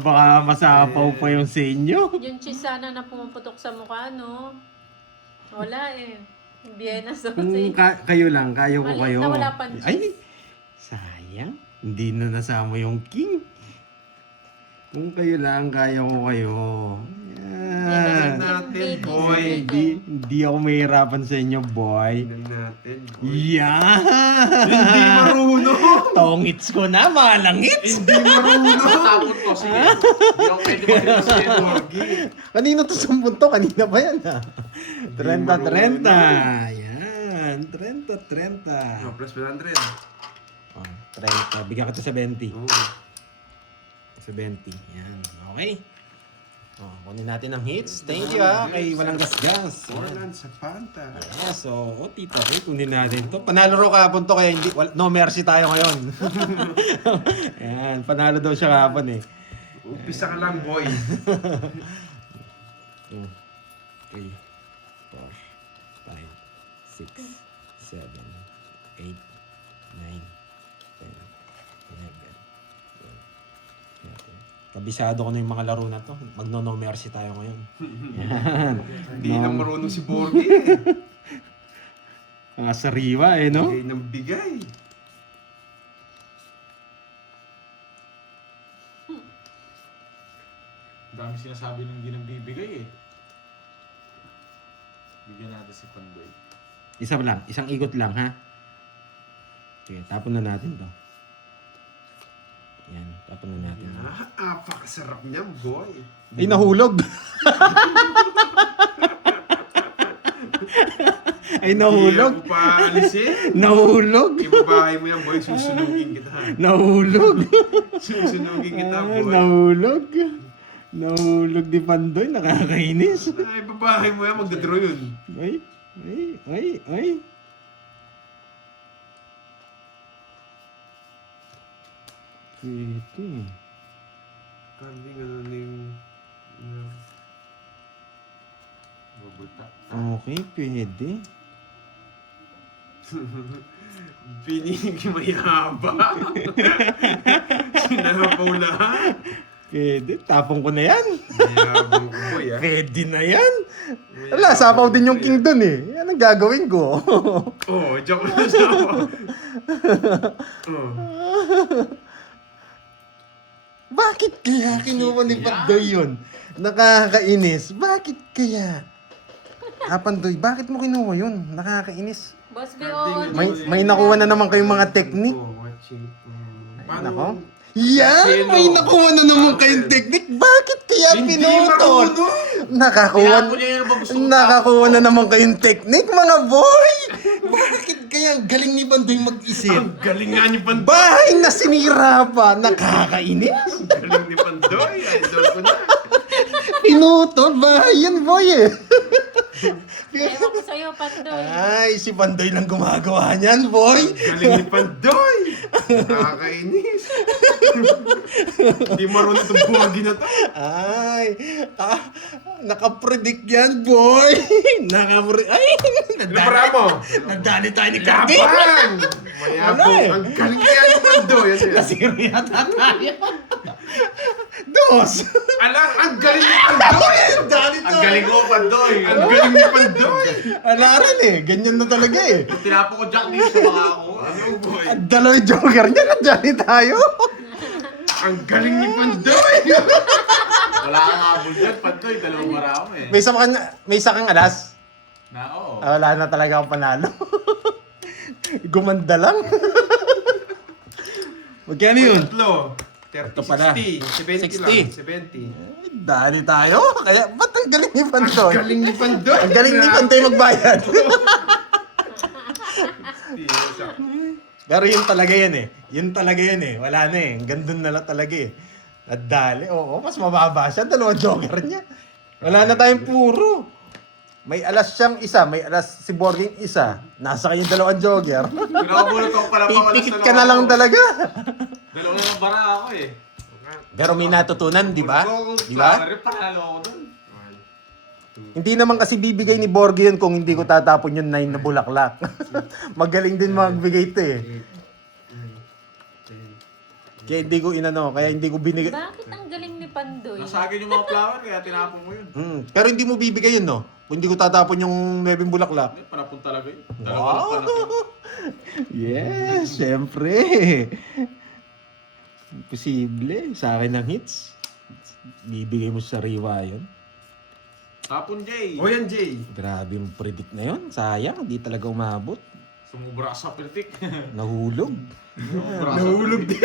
Baka masapaw pa yung sa inyo. Yung cheese sana na pumuputok sa mukha, no? Wala eh. Vienna Kung sausage. kayo lang, kaya ko Maliit kayo. na wala pang cheese. Ay, sayang. Hindi na nasama yung king. Kung kayo lang, kaya ko kayo. Yan. natin, boy. Hindi ako mahirapan sa inyo, boy. Tignan natin, boy. Yan! Hindi marunong! Tongits ko na, malangits! Hindi marunong! Tapon ko, sige. Hindi ako pwede mag-draw sa ito. Kanino to 10 to? Kanina ba yan, ha? 30. marunong. Yan, 30. Oh, plus 100. Oh, 30. Bigyan ka to 70. Oh. 70. Yan. Okay. Oh, kunin natin ang hits. Thank you, ha. Kay walang gasgas. Yan. Orlan sa Panta. Yes, so, tita ko, kunin natin to. Panalo ro kahapon to kaya hindi, no mercy tayo ngayon. Yan, panalo daw siya kahapon eh. Umpisa ka lang, boy. 2, 3, 4, 5, 6, 7, 8, 9, 10, 11, 12, 13. Kabisado ko na yung mga laro na to. Magno-no mercy tayo ngayon. Yan. Hindi na marunong si Borgie eh. Mga sariwa eh, no? Bigay ng bigay. Ang dami sinasabi nung hindi nang bibigay eh. Bigyan natin si Pandoy. Isa lang, isang ikot lang, ha? Sige, tapon na natin to. Yan, tapon na natin. Apakasarap niyan, boy. Ay, nahulog! Ay, nahulog! Hindi ako paalisin. Nahulog! Ibabahay mo yan, boy. Susunugin kita. Nahulog! Susunugin kita, boy. Nahulog! Nahulog ni Pandoy, nakakainis. Ay, babahay mo yan. Magdadraw yun. Ay! Ito eh. Kanding ano na yung... Bubulta. Okay, pwede. Pinig mayaba. Sinapaw lahat. Pwede, tapong ko na yan. Mayabang ko boy ah. Pwede na yan. Wala, sapaw din yung king dun eh. Yan ang gagawin ko. Oh, joke lang siya. Oh. Bakit kaya kinuha ni Pandoy yun? Nakakainis. Bakit kaya? Pandoy, bakit mo kinuha yun? Nakakainis. Boss B, oo. May nakuha na naman kayong mga technique. Oh, watching. Nako. Yan! May nakuha na naman kayong technique. Bakit kaya pinutol? Nakakuha, Tinapo niya yun ba gusto ko nakakuha na naman kayong technique, mga boy! Bakit kaya ang galing ni Pandoy mag-isip? Galing nga ni Pandoy. Bahay na sinira pa! Nakakainis! Galing ni Pandoy. Idol ko na. Pinutol! Bahay yan, boy eh! Ewan ko sa'yo, Pandoy. Ay, si Pandoy lang gumagawa niyan, boy! Galing ni Pandoy. Nakakainis. Hindi marunong itong buwagi na to. Ay, nakapredict yan, boy! Ay, Para mo. nagdali tayo ni Kabi! Kapang! Ano eh? Mayabang. Ang galing kaya ni Pandoy. Ano yan? Nasiro yata tayo. Dos! Alam, ang galing ni Pandoy. Dali Ang galing ko, Pandoy. Ang galing ni Pandoy. Alaran eh, ganyan na talaga eh. Tinapo ko Jack dito sa mga ako. Ano boy? Ang dalawang joker niya, nagdali tayo. Ang galing ni Pandoy. Wala kang habol dyan, Pandoy. Dalawang marami eh. May isa kang alas. Oo. Wala na talaga akong panalo. Gumanda lang. Magkano yun? Tatlo. 30, Ito pala. 60. 70 lang. 70. Dali tayo. Kaya, ba't ang galing ni Pandoy? Galing ni Pandoy. Ang galing ni Pandoy magbayad. Pero yun talaga yan eh. Yun talaga yan eh. Wala na eh. Gandun na lang talaga eh. At dali. Oo, mas mababa siya. Dalawang joker niya. Wala na tayong puro. May alas siyang isa. May alas si Borging isa. Nasa kanyang dalawang joker. Pinakabulot ako pala pa. Pikit ka na lang talaga. Dalawang lang bara ako eh. Pero may natutunan, di ba? Di ba? Pare, panalo ako dun. Hindi naman kasi bibigay ni Borgie yun kung hindi ko tatapon yung 9 na bulaklak. Magaling din magbigay ito eh. Kaya hindi ko kaya hindi ko binigay. Bakit ang galing ni Pandoy? Nasa akin yung mga flower, kaya tinapon mo yun. Pero hindi mo bibigay yun, no? Kung hindi ko tatapon yung 9 bulaklak. Hindi, panapon talaga yun. Dalawa lang panapon. Yes, syempre. Imposible. Sa akin ang hits. Bibigay mo sa Riwa yun. Tapon, Jay. O yan, Jay. Grabe yung predict na yun. Sayang, hindi talaga umabot. Sumubra sa pertik. Nahulog. Nahulog din.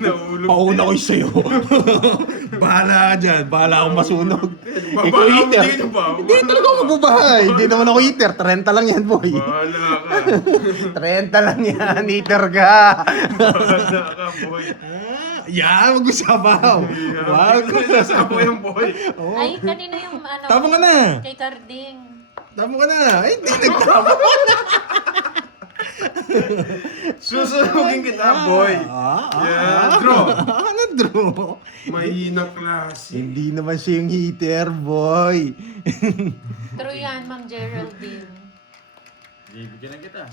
Nahulog. Pauna ko sa'yo. Bahala ka dyan. Bahala akong masunog. Ikaw Bahala ako heater. dito ba? Hindi talaga ako mababahay. Hindi naman ako heater. 30 lang yan, boy. Bahala ka. 30 lang yan. Heater ka. Bahala ka, boy. Yan, mag-usabaw. Wow. Sasabo yung boy. Ay, kanina yung ano, Tama ka na. kay Carding. Tama ka na. Ay, hindi nagtama. Susunugin kita, boy. Yan, draw. Ano draw? Mahina klase. Hindi naman siya yung heater, boy. True yan, Ma'am Geraldine. Bibigyan na kita.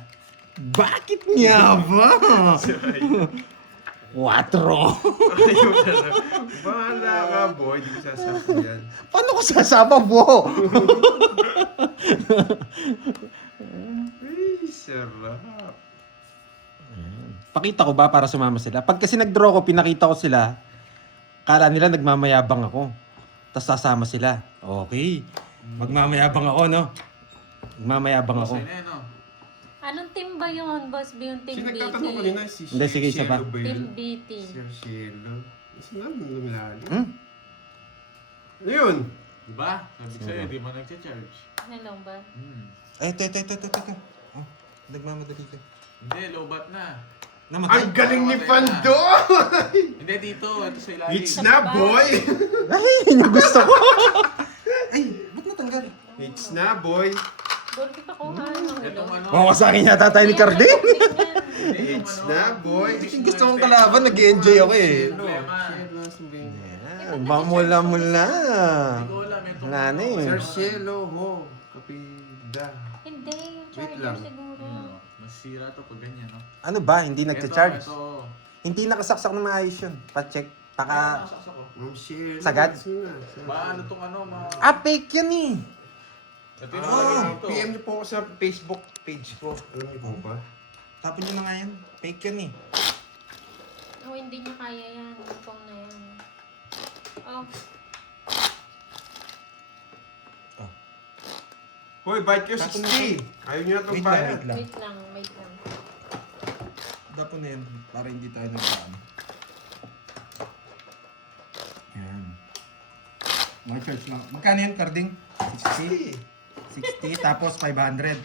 Bakit nga ba? 4. Bahala ka, boy. Di ko sasapo yan. Paano ko sasama, bo? Ay, sarap. Pakita ko ba para sumama sila? Pag kasi nag-draw ko, pinakita ko sila, kala nila nagmamayabang ako. Tapos sasama sila. Okay. Magmamayabang ako, no? Magmamayabang ako. Sa'yo na yan, no? Anong team ba yun, Boss B? Yung team Sino BT? nagtatanong kanina? Si Hindi, sige, isa pa. Cielo ba Team yun? BT. Sir Cielo. Saan namin lumilalim? Hmm? Ano yun? Diba? Sabi ko sa'yo, di mo nag-charge. Hello ba? Ay, ito. Oh, nagmamadali ka. Hindi, low bat na. Namatay. Ang galing ni Namatay Pando! Hindi, dito. Ito sa ilalim. It's na, boy! Ay, yun yung gusto ko. Ay, ba't natanggal? It's na, boy! Doon kita kuha. Itong ano. Wow, sa akin yata tayo ni Cardin. Hindi, yung It's ano, na, boy! Yung gusto kong kalaban, nag-enjoy ako eh. Problema. Mamula-mula. Hindi ko alam. Itong Wala na eh. Sir Cielo, ho. Kapida. Hindi, yung Wait charger lang. siguro. Masira to pag ganyan, no? Ano ba? Hindi nagcha-charge? Ito. Hindi nakasaksak na maayos yun. Pa-check. Taka... Saksak ko. Ma'am Shirley. Sagad? Ba, ano tong ano, Fake yan eh! Ito yung mga dito. PM niyo po ako sa Facebook page ko. Alam niyo po ba? Tapon nyo na nga yan. Fake yan eh. Oh, hindi niya kaya yan. Ipong na yan. Oh, Hoy, bite kayo Tapon 60. Ayaw niyo na itong Wait lang, bayad. wait lang. wait lang, wait lang. Tapon na yan para hindi tayo nagkaan. Yan. Mga charge lang. Magkano yan, Carding? 60? 60 tapos 500.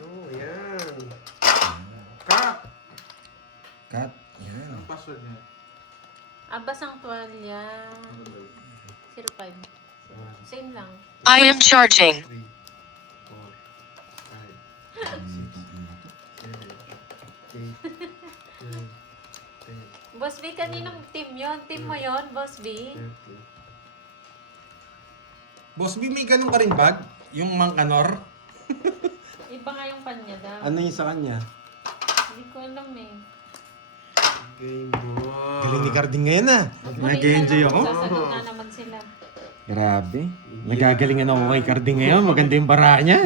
Oh, yan. Cut. Cut. Yan. Ang password niya. Abas ang tuwalya. 05. Same lang. I am charging. 3, 4, 5, 6, 7, 8, 9, 10, Boss B, kaninong team yon? Team mo yon, Boss B? 13. Boss B, may ganun ka rin bag? Yung Mangkanor? Iba nga yung kanya daw. Ano yung sa kanya? Hindi ko alam eh. Game boy. Galing ni Carding ngayon ah. Nag-enjoy ako. Sasagot na naman sila. Grabe. Nagagalingan ako kay Carding ngayon. Maganda yung bara niya.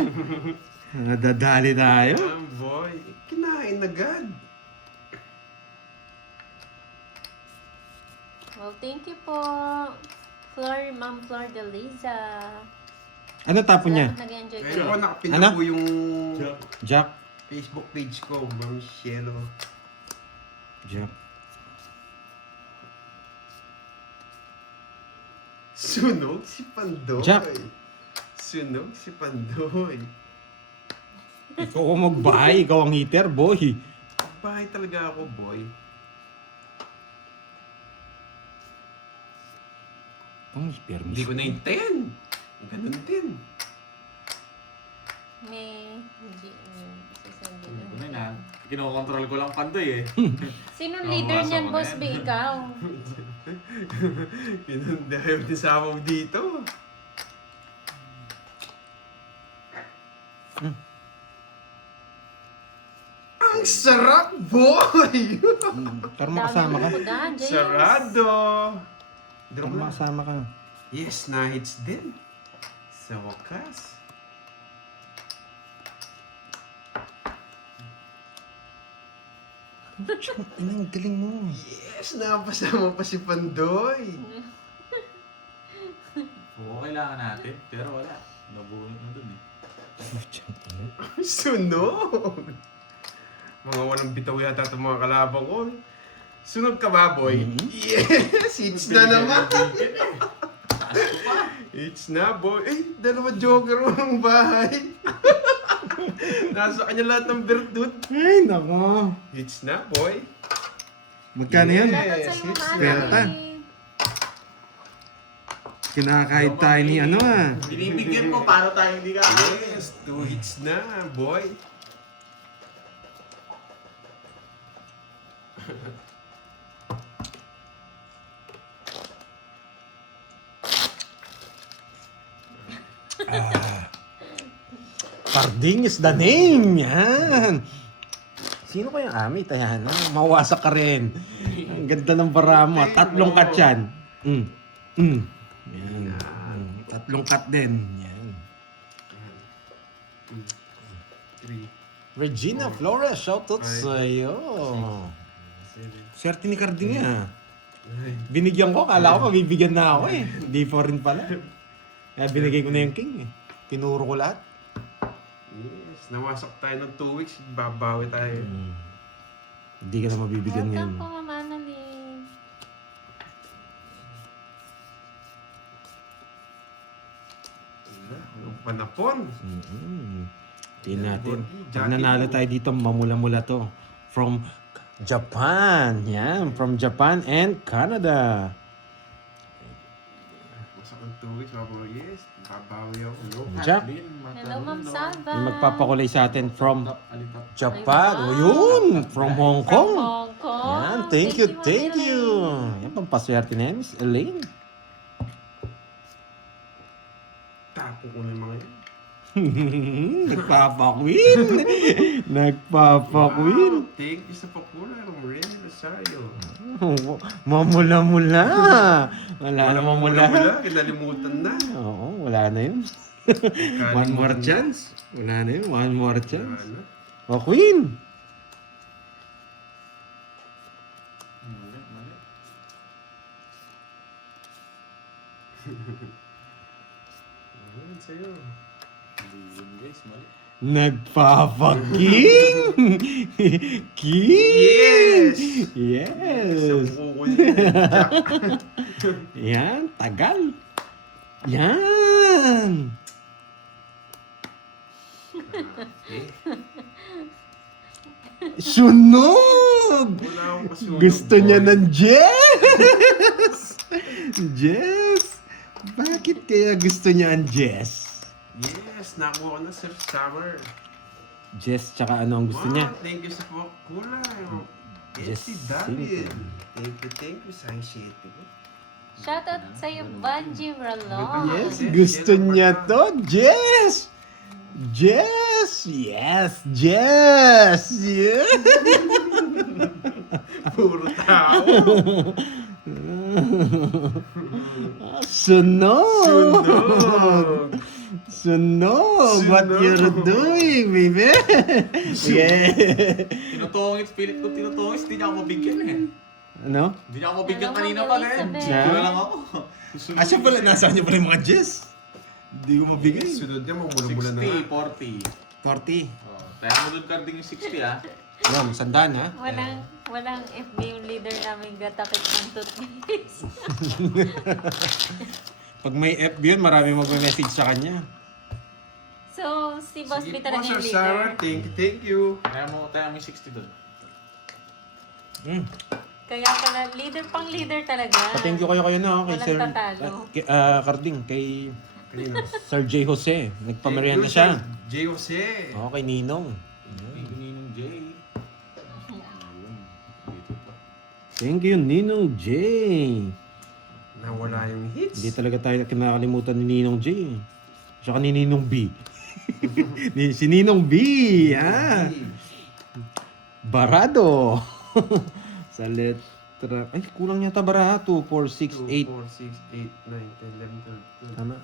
Nadadali tayo. Game boy. Kinain agad. Well, thank you po. Ma'am Flor de Liza. Ano tapo niya? Salamat, nag-enjoy Ngayon ko. po nakapin Ano? po yung Jack. Facebook page ko, Ma'am Cielo. Jack. Sunog si Pandoy. Jack. Sunog si Pandoy. Ikaw ang magbahay. Ikaw ang heater, boy. Bahay talaga ako, boy. Pang permis. Hindi ko na yung 10. Ganun din. May sasabihin Ito na lang. yan. Kinokontrol ko lang Pandoy eh. Sinong Nabasa leader niyan, ko na Boss yan. B? Ikaw? Ganun dahil nisama mo dito. Ang sarap, boy! Pero makasama ka. Dami mo dyan, James. Sarado! Pero makasama ka. Yes, na-hits din. Sa wakas. Inang galing mo. Yes, napasama pa si Pandoy. Oo, kailangan natin. Pero wala. Nabuhin na dun eh. Sunog! Mga walang bitaw yata itong mga kalabang ko. Sunog ka ba, boy? Yes! Hits na naman! Hits na, boy. Eh, dalawa joker mo ng bahay. Nasa kanya lahat ng bertut. Ay, nako. Hits na, boy. Magkano yan? Salamat Yes, sa'yo, it's Manny. Penta. Kinakahit tayo ni ano ah. Binibigyan mo, paano tayo hindi ka? Yes, 2 hits na, boy. Carding is the name. Yan. Sino kaya Ami? Tayan. Mawasak ka rin. Ang ganda ng bara mo. 3 cut yan. Yan. 3 cut din. Yan. 3, Regina Flores, shoutout sa'yo. Swerte ni Carding ah. Binigyan ko, kala ko mabibigyan na ako eh. Hindi pa rin pala. Kaya binigay ko na yung king eh. Tinuro ko lahat. Yes, nawasak tayo ng 2 weeks. Babawi tayo. Hindi ka na mabibigyan ngayon. Welcome po, Mama Annalyn. Anong panapon? Tingnan natin. Pag nanalo tayo dito, mamula-mula to. From Japan. Yan. From Japan and Canada. Masak ng 2 weeks. Babawi. Yes, babawi ako. No? Jack. Hello, Ma'am Salva. Yung magpapakulay sa atin from Alitap. Japan. O yun. From Hong From Kong. Hong Kong. Yan. Thank you. Ma'am Thank you. Elaine. Yan. Pampaswerte na yan, Miss Elaine. Tapo ko na yung mga yan. Nagpapakwin. Nagpapakwin. Thank you sa pakula. Ren Rosario. Mamula-mula. Wala na mamula. Wala. Kinalimutan na. Oo, wala na yun. One more chance. Wala na yun. One more chance. Ano? O, Queen. Mali, mali. Ano sa'yo? Hindi yun guys, mali. Nagpapaking! Yes! Yes! Kuko yun. Jack. Yan, tagal. Yan! Okay. Sunog! Wala akong kasunog. Gusto niya boy. ng Jess! Jess! Bakit kaya gusto niya ang Jess? Yes, nakuha ko na Sir Summer. Jess, tsaka ano ang gusto Wow, niya? thank you sa pakula. Yes, Si David. simple. Thank you sa anxiety ko. Shoutout sa'yo, Banji Ralon. Yes, Yes, gusto yan ang niya bata. to. Jess! Jess! Yes! Jess! Yeah! Puro tao. Sunog! Sunog. Sunog! What Sunog. you're doing, baby? Yeah! Tinutungit, pilit ko tinutungit, hindi niya ako mabigyan eh. Ano? Hindi niya ako mabigyan Alam mo, kanina pala eh. Elizabeth. Wala lang ako. Asya pala, nasaan niyo pala yung mga Jess? Hindi ko mabigay. Sunod niya, mamula-mula na nga. 60, 40. 40. Oh, tayo mo doon carding yung 60 ah. Ma'am, sandaan ha? Walang FB yung leader namin gatakit ng toothpaste. Pag may FB yun, marami magme-message sa kanya. So, si Boss Sige B po, talaga Sir yung Sarah. leader. Thank you. Tayo mo yung 60 doon. Kaya pala, pang leader talaga. Pa-thank you kayo na oh, kay Walang Sir tatalo. Carding, kay Kanino? Sir J. Jose. Nagpamerienda Thank you, siya. Sir J. Jose. Oo, kay Ninong. Ninong Jay. Ayun. Dito pa. Thank you, Ninong J. Nawala yung hits. Hindi talaga tayo kinakalimutan ni Ninong J. Saka ni Ninong B. Si Ninong B. Ah. Barado. Sa letra. Ay, kulang yata baraha. 2, 4, 6, 8. 4, 6, 8, 9, 10, 11, 12. Tama.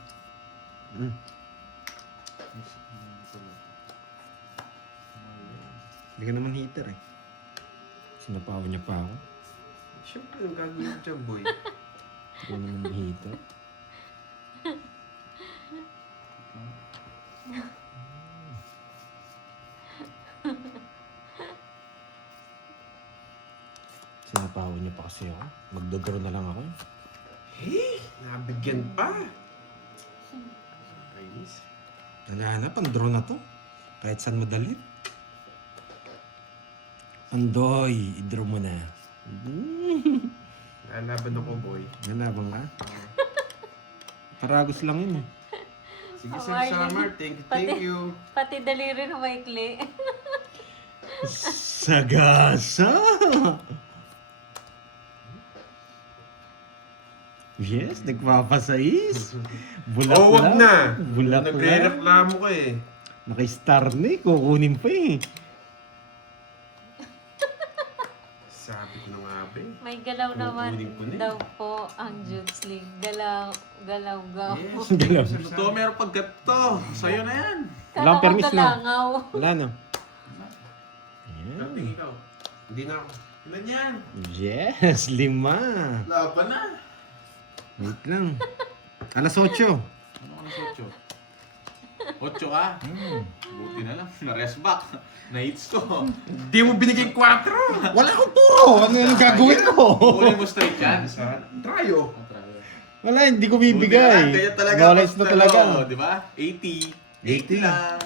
Hindi ka naman heater eh. Sinapawan niya pa ako. Siyempre, yung gagawin ko dyan, boy. Hindi ka naman heater. Sinapawan niya pa kasi ako. Magdodro na lang ako eh. Eh, nabigyan pa. Kainis. Wala na, pang-draw na to. Kahit saan madali. Andoy, i-draw mo na. Lalaban ako, boy. Nanabang ka? Paragos lang yun eh. Sige, How Sir are you? Summer. Thank you. Pati daliri na maikli. Sagasa! Yes, nagpapasais. Bulak Oh, wag na. Bulak na. Nagre-reklamo ka eh. Naka-star na eh. Kukunin pa eh. Sabi ko na nga, be. May galaw naman Kukunin ko na eh. daw po ang Jude's League. Galaw, galaw. Yes. Galaw. Sir Totoo, Summer. meron paggato. Sa'yo na yan. Walang permis, no? Galangaw. Wala no? Yan. Carding ikaw. Hindi na ako. Ilan yan? Yes, 5. Laban na. Wait lang. Alas 8. Ano ka na 8? 8 ka? Buti na lang. Na-rest back. Na-hits ko. Hindi mo binigay 4. Wala akong puro. Ano yung gagawin ko? Kunin mo straight yan. Tryo. Wala, hindi ko Buti na lang, bibigay. ganyan talaga. Knowledge na talaga. Oh, di ba? 80. 80 lang.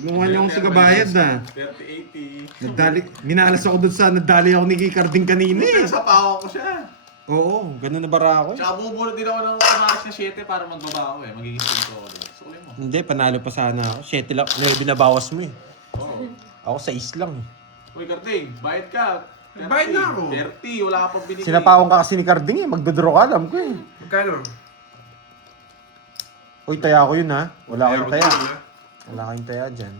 Gumawa niyo akong sigabayad na. 30, 80. Nadali, minalas ako dun sa nadali ako ni Carding kanina eh. Pero sa pako ko siya. Oo, ganun na bara ako eh. Tsaka bubulot din ako ng kumakas na 7 para magbaba ako eh. Magiging 5 ako din. Sukulin mo. Hindi, panalo pa sana ako. 7 lang, 9 binabawas mo eh. Oo. Ako 6 lang eh. Uy, Karting, bayad ka. 30. Bayad na ako. 30, wala ka pang binigay. Sinapawang ka kasi ni Carding eh, magdodraw ka, alam ko eh. Magkano? Uy, taya ko yun ha. Wala kayong Meron taya. din, ha? Wala kayong taya dyan.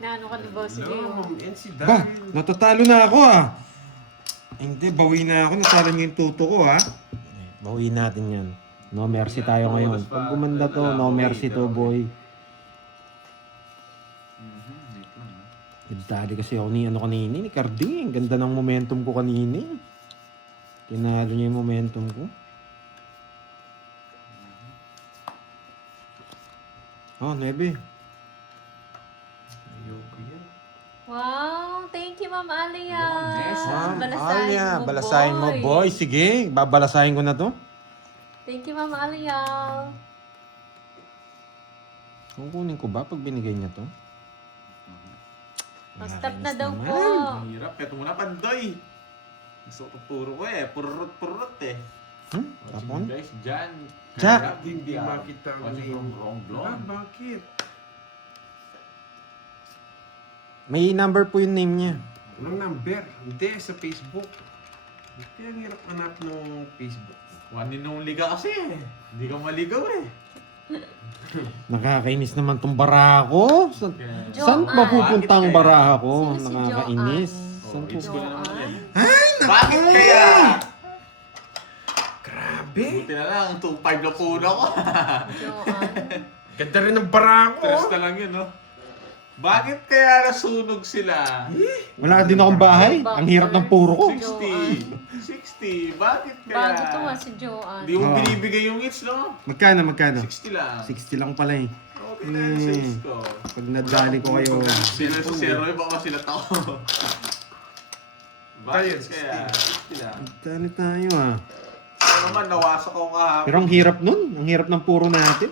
Naano ka ni Boss B. Hello, Ma'am NC Ba, Daryl. natatalo na ako ah. Hindi, bawi na ako. Natalo niyo yung tuto ko ha. Bawiin natin yan. No mercy tayo ngayon. Pag gumanda to, no mercy to boy. Wait lang, ah. Nagdali kasi ako ni kanina, ni Carding. Ang ganda ng momentum ko kanina. Tinalo niya yung momentum ko. Oh, 9. Ayoko yan. Wow, thank you, Ma'am Alia. Yes, Balasahin mo, boy. Sige, babalasahin ko na to. Thank you, Ma'am Alia. Kukunin ko ba pag binigay niya to? Stop na daw po. Ang hirap. Ito muna, Pandoy. Gusto ko puro ko eh. Purot eh. Tapon? Guys, Jan. Jack! Kaya, Hindi makita ang Watching from name. wrong Ah, blonde. bakit? May number po yung name niya. Walang number. Hindi, sa Facebook. Kaya ang hirap hanap ng Facebook. One and only ka kasi eh. Hindi ka maligaw eh. Nakakainis naman tong baraha ko. Kaya, Saan Joanne. mapupunta ang baraha ko? Sino si Nakakainis. Joanne? Saan po? It's ko na naman yan. Joanne? Bakit kaya? Grabe! Buti na lang, 2.5 na puno ko. Joanne. Ganda rin ng bara ko. Tres na lang yun, no? Bakit kaya nasunog sila? Wala din akong bahay. Ang hirap ng puro ko. 60. 60. Bakit kaya? Bago to nga si Joanne. Hindi mo Oo. binibigay yung hits, no? Magkano? 60 lang. 60 lang pala eh. Okay na yun sa hits ko. Pag nadali ko kayo. Sila sa zero, baka sila tao. Bakit Tayo, kaya? 60 lang. Dali tayo ah. Ako naman, nawasak ako kahapon. Pero ang hirap nun. Ang hirap ng puro natin.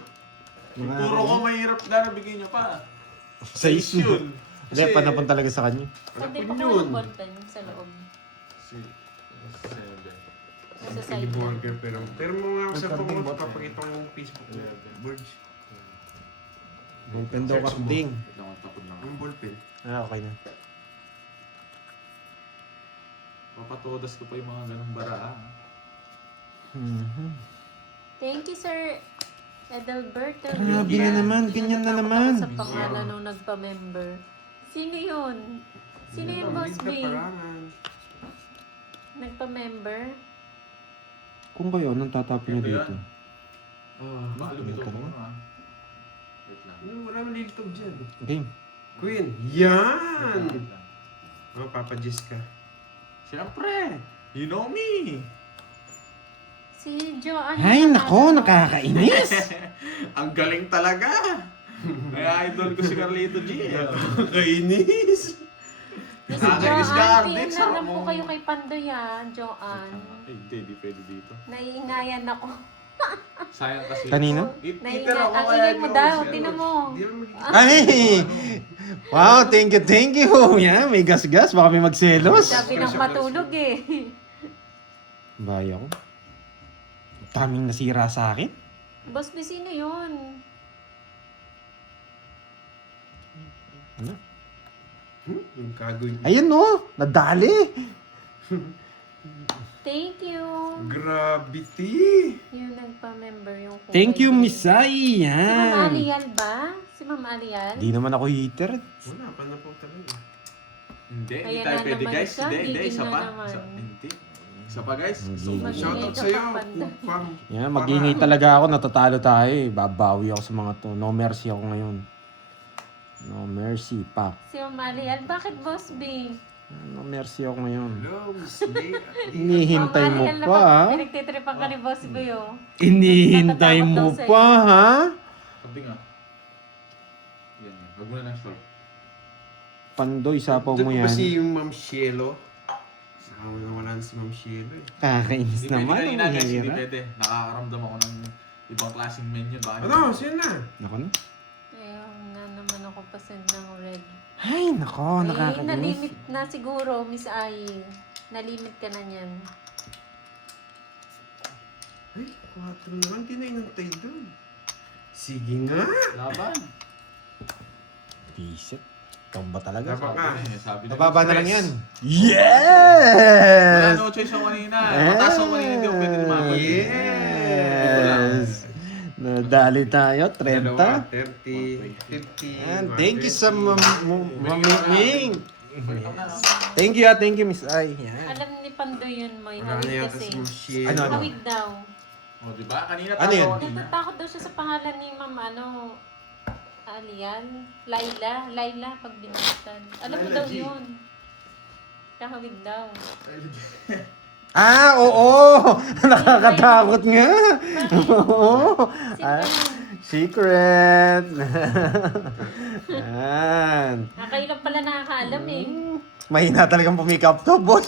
Yung puro ko mahirap na nabigay niyo pa. Sa Is yun. Hindi, panapon talaga sa kanya. Hindi Ano pa yun? ko ng ballpen sa loob. Nasa side Hindi na. burger pero mo nga ako sa pangot, papakita ko yung Facebook na words. Open daw kasting. Wait lang, tapod lang. Ang ballpen. Ah, okay na. Papatodas ko pa yung mga ganong bara. Thank you, Sir Edelberto. Grabe na naman, ganyan na naman. Sa pangalan nung nagpa-member. Sino yun? Sino yun, Boss B? Kaparangan. Nagpa-member? Kung kayo, anong tatapin niya Ito dito? yan. Ah, Lumito Ano ko ka na. Wait lang. wala malilitob dyan. Game. Queen. Yan! Wait lang. Oh, Papa Jessica. Siyempre! You know me! Si Joanne. Ay, nako, nakakainis. Ang galing talaga! Kaya idol ko si Carlito G. Kainis! Si Nakakainis ka, Joanne, Ardix, tingnan lang mo. po kayo kay Pandoy Joanne. Hindi pwede dito. Naiingayan ako. Sayang kasi. Kanina? Naiingayan. Ang ingay mo daw, tinan mo. Hindi naman Ay! Wow, thank you. Yan, may gas-gas. Baka may magselos. Sabi ng matulog eh. Baya ko. Daming nasira sa akin. Boss B, sino yun? Ano? Yung kagoy. Ayun no, nadali. Thank you. Gravity! Yung nagpa-member yung kulay Thank you, green. Miss Sai. Si Ma'am Yan. Alial ba? Si Ma'am Alial? Di naman ako heater. Wala pa na po talaga. Hindi Ayan tayo na pwede naman guys. siya, Hindi, gigil isa na pa. naman. Hindi. Isa pa guys. So, Gigil. Shoutout ka sa'yo, pa, Panda. Upam. Yan, maghingi talaga ako. Natatalo tayo eh. Babawi ako sa mga to. No mercy ako ngayon. No mercy, pak. Si Ma'am Alial, bakit Boss B? No mercy ako ngayon. Hello, Miss Lee. Inihintay Ma'am mo Alial pa, ha? Pinagtitripan ka ni Boss B, oh. Inihintay Natatakot mo daw sa'yo. pa, ha? sabi nga. Yan yan. Wag mo na ng short. Pandoy, sapaw mo Diyan yan. ba si Ma'am Shielo? Saka na wala na si Ma'am Shielo eh. Kakainis Hindi pwede naman. kanina Ang guys. Hindi hirap. pwede. Nakakaramdam ako ng ibang klaseng menu. Baka Ano? Sino na? Nako na. Ayaw na naman ako pasend ng red. Ay, nako, Eh, nakakainis. nalimit na siguro, Miss Ai. Nalimit ka na niyan. Ay, 4 naman. Di na inantay doon. Sige nga. Laban. Visit. Ikaw ba talaga? Dapat ka. Sabi na Mababa na lang Express. yan. Wala Yes! no choice ako kanina. Mataas ako kanina. Hindi ako pwede lumabas. Yes! Dali tayo, Dalawa, 30. 30, 50. And thank you sa mamiming. Thank you, Miss Ay. Yan. Alam ni Pandoy yun, Moy. Wala na Hawig yata kasi. si Michelle. Ano? Hawig daw. O, diba? Kanina Ano yun? Natatakot daw siya sa pangalan ni Ma'am, Alian. Laila, pag binaliktad. Alam mo Laila daw G. yun. Kahawig daw. Ah, oo! Nakakatakot nga! Oo! Ah, secret! Yan. Nakailang pala nakakaalam eh. Mahina talagang pumikap to, boy.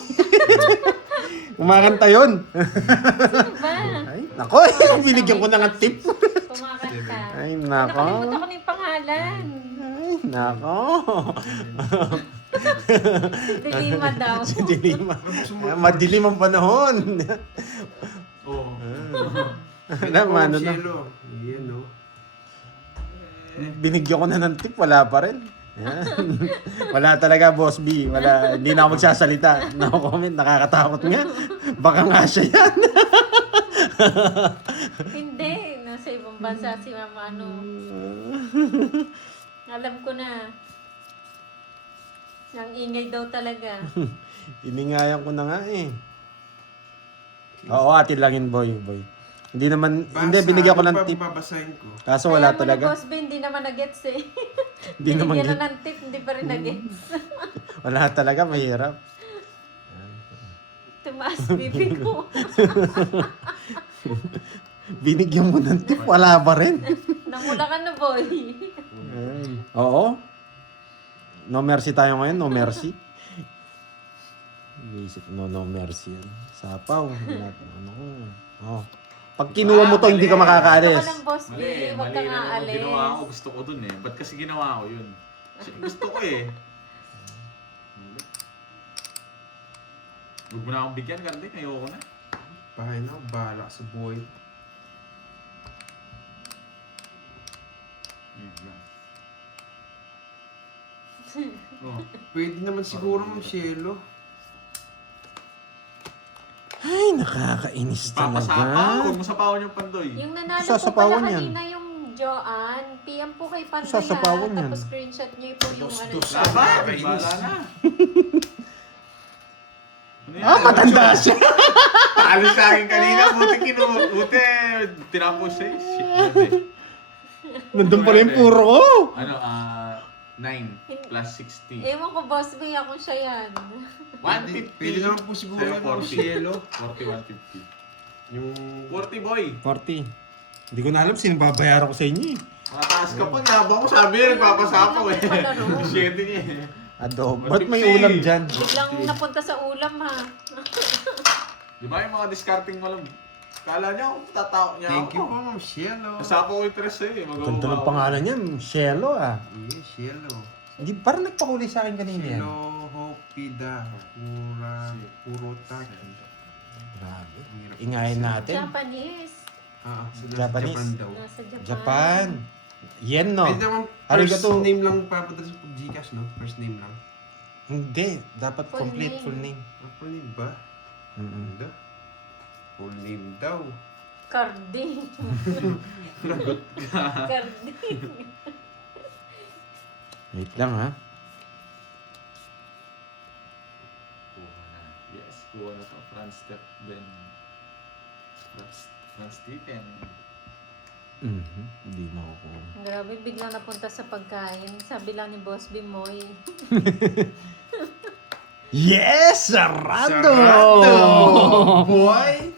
Kumakanta yun. Ano ba? Ay, nako, binigyan ko na ng tip. Kumakanta. Ay, nako. Nakalimutan ko na yung pangalan. Ay, nako. Dilima daw. Si Dilima. Ah, madilim ang panahon. Oo. Naman, ano na. Michelle, yan no. Binigyan ko na ng tip, wala pa rin. Yan. Wala talaga, Boss B. Wala, hindi na ako magsasalita. No comment, nakakatakot nga. Baka nga siya yan. Hindi. Nasa ibang bansa si Mama Alam ko na. Ang ingay daw talaga. Iningayan ko na nga eh. Oo, atin langin, boy. Hindi naman, hindi, binigyan ko ng tip. Babasahin ko. Kaso wala Kaya mo talaga. na, Boss Ben, hindi naman na-gets eh. Hindi naman Binigyan get. na ng tip, hindi pa rin na-gets. Wala talaga, mahirap. Tumaas bibig ko. Binigyan mo ng tip, wala pa rin. Namula ka na, boy. Oo. No mercy tayo ngayon, no mercy. Isip, no mercy yan. Sapaw. Ano ko. Oh. Pag kinuha mo to, hindi ka Ito ka makakaalis. lang, Boss B. Huwag ka nga na yung alis. ginawa ko. Gusto ko dun eh. Ba't kasi ginawa ko yun? Kasi gusto ko eh. Huwag mo na akong bigyan, Karding. Ayoko na. Bahay na, bahala sa buhay. Oh. Pwede naman siguro, Michelle. Ay, nakakainis Papasapaw. talaga. Huwag mo sapawan yung Pandoy. Yung nanalo po Sasapawan pala yan. kanina yung Joanne, PM po kay Pandoy Sasapawan yan. Tapos screenshot niyo po yung ano. Laban! Bala na. Ano yan? Ah, matanda siya. Talo sa akin kanina. Buti tinapos siya. Shit. Buti. Nandun pala yung puro ko. Ano, 9 plus 60. Ewan ko, Boss B, ako siya yan. 150. Pwede naman po siguro Sa'yo, yan, 40. Michelle. 40, 150. Yung 40, boy. 40. Hindi ko na alam sino babayaran ko sa inyo eh. Mataas ka pa. Nabang ko sabi niya, nagpapasapaw eh. Palaro. Siyete niya eh. Adobo. Ba't may ulam dyan? Biglang napunta sa ulam ha. Di ba yung mga discarding walang... Kala niya ako, tatawag niya thank you ako. po, Michelle. Nasapaw ko yung tres eh. Ganda ng pangalan niya, Shelo ah. Michelle. Hindi, parang nagpahuli sa akin kanina yan. Michelle Hopida. Puro tag. Grabe. Ingayin natin. Japanese. Sa Japanese. Japan daw. Nasa Japan. Japan. Yen no. Pwede naman Arigato. first name lang papadala sa Gcash, no? First name lang. Hindi. Dapat Full complete name. full name. Full name ba? Hindi. Full name daw. Carding. Carding. Wait lang ha. Kuha na. Yes, kuha na to. Franz Step, then... Franz Stephen. Hindi makukuha. Grabe, biglang napunta sa pagkain. Sabi lang ni Boss B, Moy. Yes! Sarado! Boy!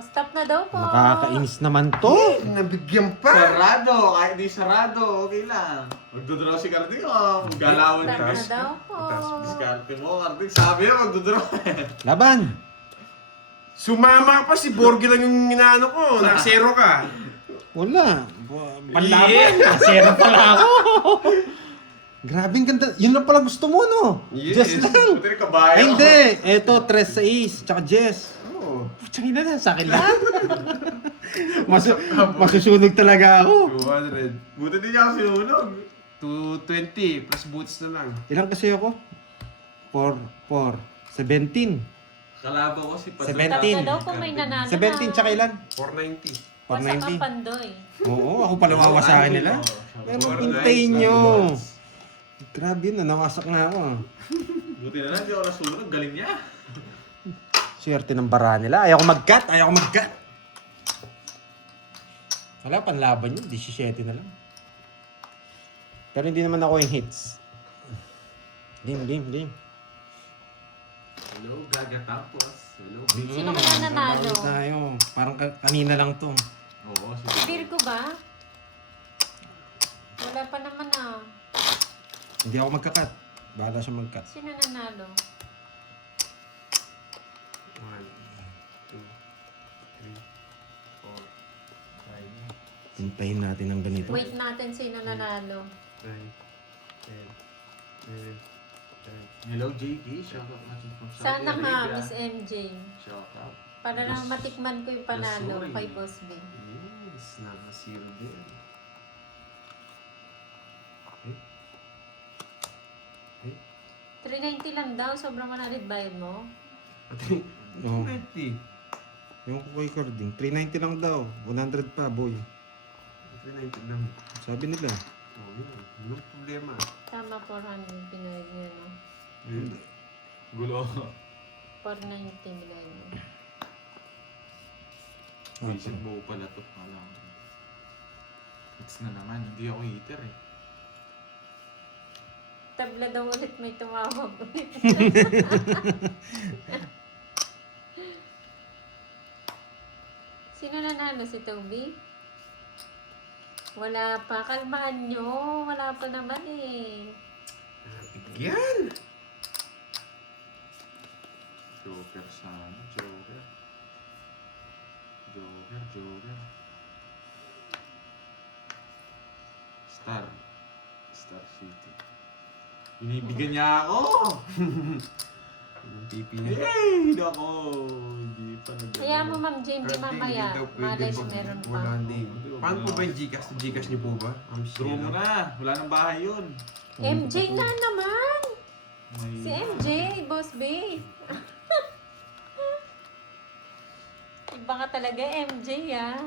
Stop na daw po. Nakakainis naman to. Nabigyan pa! Sarado! Kahit di sarado, okay lang. Magdodraw si Carding, oh. Galawan Stop niya. na guys. daw po. Diskarte mo, Carding. Sabi niya, magdodraw. Laban! Sumama ka pa, si Borgie lang yung inaano ko. Nag-zero ka. Wala. Panlaban. Zero pala ako. Grabe, ang ganda. Yun lang pala gusto mo, no? Yes. Just lang. Buti rin kabayo. Ay, hindi. Eto, 3-6. Tsaka Jess. Oo. Putsang ina na, sa akin lang. Masusunog talaga ako. 200. Buti din niya ako sinulog. 220 plus boots na lang. Ilang kasi ako? 4. 17. Kalaban ko si Pato. 17. Stop na daw kung may nanalo 17 tsaka ilan? 490. Wasak 490. ang Pandoy. Oo, ako pala wawasakin nila. Pero hintayin nyo. Grabe yun, nawasak na ako. Buti na lang, di ako nasunog. Galing niya. Swerte ng bara nila. Ayaw ko mag-cut, Wala, panlaban yun. 17 na lang. Pero hindi naman ako yung hits. Game. Hello, Gaga Tapos. Hello. Sino kaya nanalo? Bawi tayo. Parang kanina lang to. Oo, Si Virgo ba? Wala pa naman ah. Hindi ako magka-cut. Bahala siya mag-cut. Sino nanalo? 1, 2, 3, 4, 5, Hintayin natin ang ganito. Wait natin sino nanalo. 9, 10, 11, 12. Hello, JD. Shout out natin from Saudi Sana nga, Arabia. Miss MJ. Shout out. Para lang matikman ko yung panalo Sorry. kay Boss B. Yes, naka-zero din. 390 lang daw, sobrang manalid bayad mo. Oo. 20. Yung kay Carding, 390 lang daw. 100 pa, boy. 390 lang. Sabi nila. Oh, yun. Walang problema. Tama, 400 pinayad niya, no? Gulo. 490 nilay mo. Visit buo pala to. Alam. Hits na naman. Hindi ako hitter eh. Tabla daw ulit may tumawag ulit. Sino nanalo? Si Toby? Wala pa. Kalmaan nyo. Wala pa naman eh. Bigyan! Joker sana. Joker. Star City. Binibigyan niya ako! Yung pipi niya. Yay! Ako! Hindi pa nag- Kaya mo, Ma'am Jane, di Hindi mamaya. daw pwede Malay mo pag meron pa. wala din. Paano po ba yung Gcash? Gcash niyo po ba? Draw mo na. Wala nang bahay yun. MJ nga naman! May... Si MJ, Boss B. Iba ka talaga, MJ ah.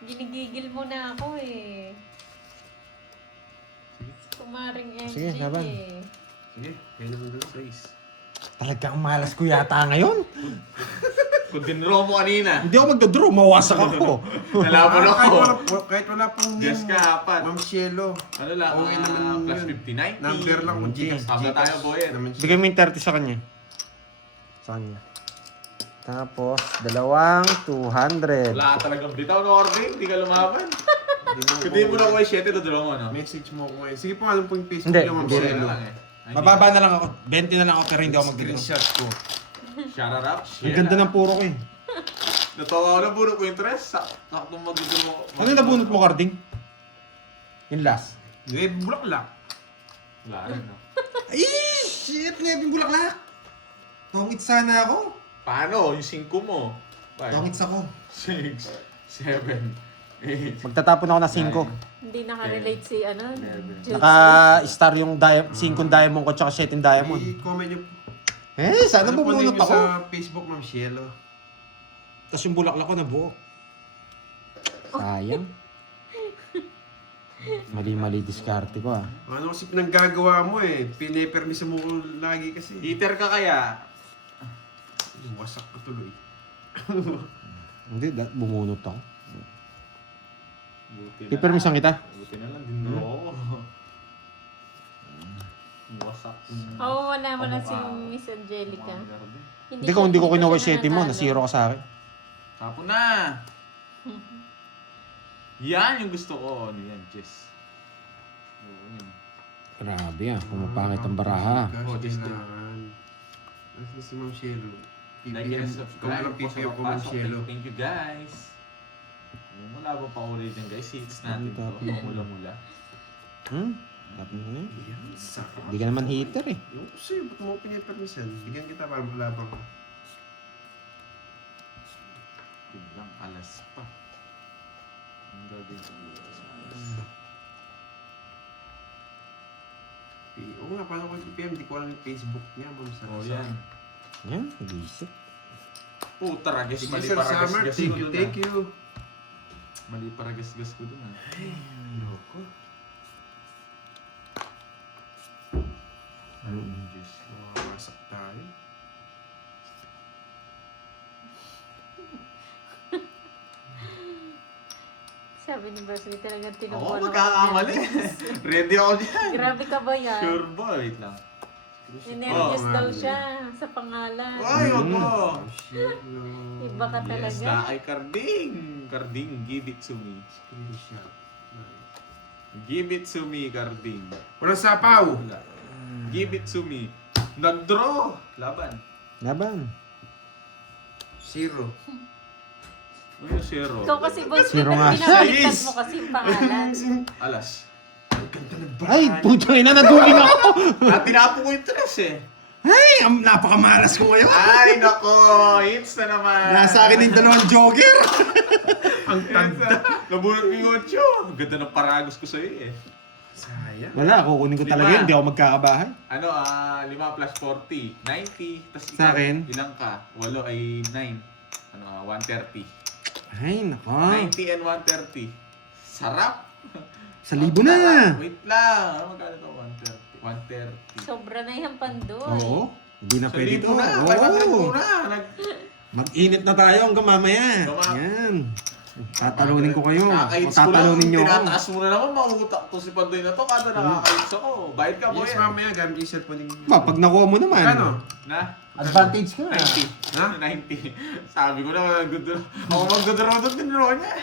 Ginigigil mo na ako eh. Kumaring MJ Sige, laban. eh. Sige, kaya naman doon. Race. Talagang malas ko yata ngayon. Kung dinraw mo kanina, Hindi ako magda-draw, mawasak ako. nalaban ako. Kahit wala pang Guess ka, apat. Ma'am Cielo. Ano lang, Okay naman plus yun. 50, 90. Number lang kung Gcash. Habla tayo, boy. Naman siya. Bigyan mo yung 30 sa kanya. Sa kanya. Tapos, dalawang 200. Wala ka talagang bitaw na order, hindi ka lumaban. Hindi mo na ko 7, dodraw mo, no? Message mo ko ngayon. Sige po, alam po yung Facebook Hindi, niyo, Ma'am hindi. Buti Cielo. na lang eh. Ay, Mababa na lang ako. 20 na lang ako pero hindi ako mag-draw. Screenshot ko. Shout out, Ang ganda ng puro ko eh. Natawa ko na puro ko interest. Sakto mag-draw mo. Ano yung nabunot mo, Carding? Yung last. Eh, bulaklak. Wala rin, no? Ay, shit! Ngayon yung bulaklak. Tongits sana ako. Paano? Yung 5 mo? Tongits ako. 6, 7, 8. Magtatapon ako ng 5. Hindi nakarelate si ano, Jules. Naka-star yung 5 diamond ko tsaka 7 diamond. I-comment niyo. Eh, sana Ano po bumunot niyo ako. sa Facebook, Ma'am Cielo? Tapos yung bulaklak ko nabuo. Sayang. Mali-mali diskarte ko ah. Ano kasi pinanggagawa mo eh? Pinipermisa mo ko lagi kasi. Hitter ka kaya? Wasak ka tuloy. Hindi, bumunot ako. Buti na Ipermisan kita. Buti na lang, dinraw ko. Wasak. Oo, wala si Miss Angelica. Hindi ko kinuha yung 7 mo, na-zero ka sa akin. Tapon na! Yan yung gusto ko. Ano yan, Jess? Oo, yun. Grabe ah, pumapangit ang baraha. Oh, Gosh, this kailangan. Nasaan si Ma'am Cielo? Like and Ikaw subscribe lang po sa PPO ko, Ma'am pagpasok. Cielo. Thank you guys. Wala ba pa ulit dyan guys? Hits natin to. Mula-mula. Tapos na yun. Yan, sakit. Hindi ka naman hater eh. Yung sa'yo, ba't mo pinipermisan? Bigyan kita para makalabang ka. Biglang alas pa. Ang gagawin ko dito sa alas. Oo nga, paano ko i-PM? Hindi ko alam yung Facebook niya, Ma'am Sara. Oh, yan. Yan, nag-iisip. Puta, rages. Sige, Mali Sir pa Summer. rages. Thank you, thank you. Mali para gas-gas ko dun ah. Loko. Diyos. Mawasak tayo. Sabi ni Basoy talagang Ako tinubuan magkakamali. Ready ako dyan. Grabe ka ba yan? Sure ba? Wait lang. Inervyos Oo, daw nga. siya sa pangalan. Ay, wag mo. Oh, shit, no. Iba ka Yes, talaga. na kay Carding. Carding, give it to me. Screenshot. Give it to me, Carding. Walang sapaw. Wala. Give it to me. Nag-draw. Laban. Laban. 0. Ano yung zero? Ikaw kasi boss, Zero nga. pinabaliktad Size. mo kasi yung pangalan. Alas. Ay, putang ina, nadugin ako. At tinapo ko yung tres eh. Ay, napakamalas ko ngayon. Ay, nako. Hits na naman. Nasa akin yung dalawang jogger. Ang tanda. Nabunot ko yung 8. Ang ganda ng paragos ko sa'yo eh. Sayang. Wala, kukunin ko talaga yun. Hindi ako magkakabahay. Ano, 5 plus 40. 90. Tapos Sa akin? Ilang ka? 8 ay 9. Ano, 130. Ay, nako. 90 and 130. Sarap. Sa libo na. Wait lang. Ano magkano to? 130. Sobra na yung pandoy. Oo. Hindi na Sa pwede libo to. na. 500 Oo. na. Mag-init na tayo hanggang mamaya. Tama. Yan. Tatalunin ko kayo. O Nakakahits ko lang. tatalunin nyo ako. Tinataas mo na naman. Mautak to si Pandoy na to. Kada nakakahits ako. Bayad ka, boy. Yes, mamaya gamit yung cellphone ni... Ba, pag nakuha mo naman. Kano? Na? Advantage ka. 90. Ha? 90. Sabi ko na, mag-draw. Ako mag-draw doon, tinraw niya.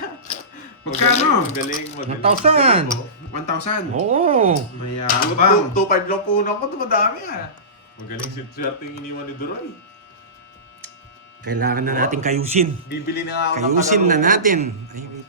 Magkano? Magaling, magaling. 1,000. 1,000. Oo. Mayabang. 2.5 lang punan ko, madami ah. Magaling si Swerte yung iniwan ni Duroy. Kailangan na natin kayusin. Bibili na nga ako ng Kayusin na kalaro. natin. Ay, wait.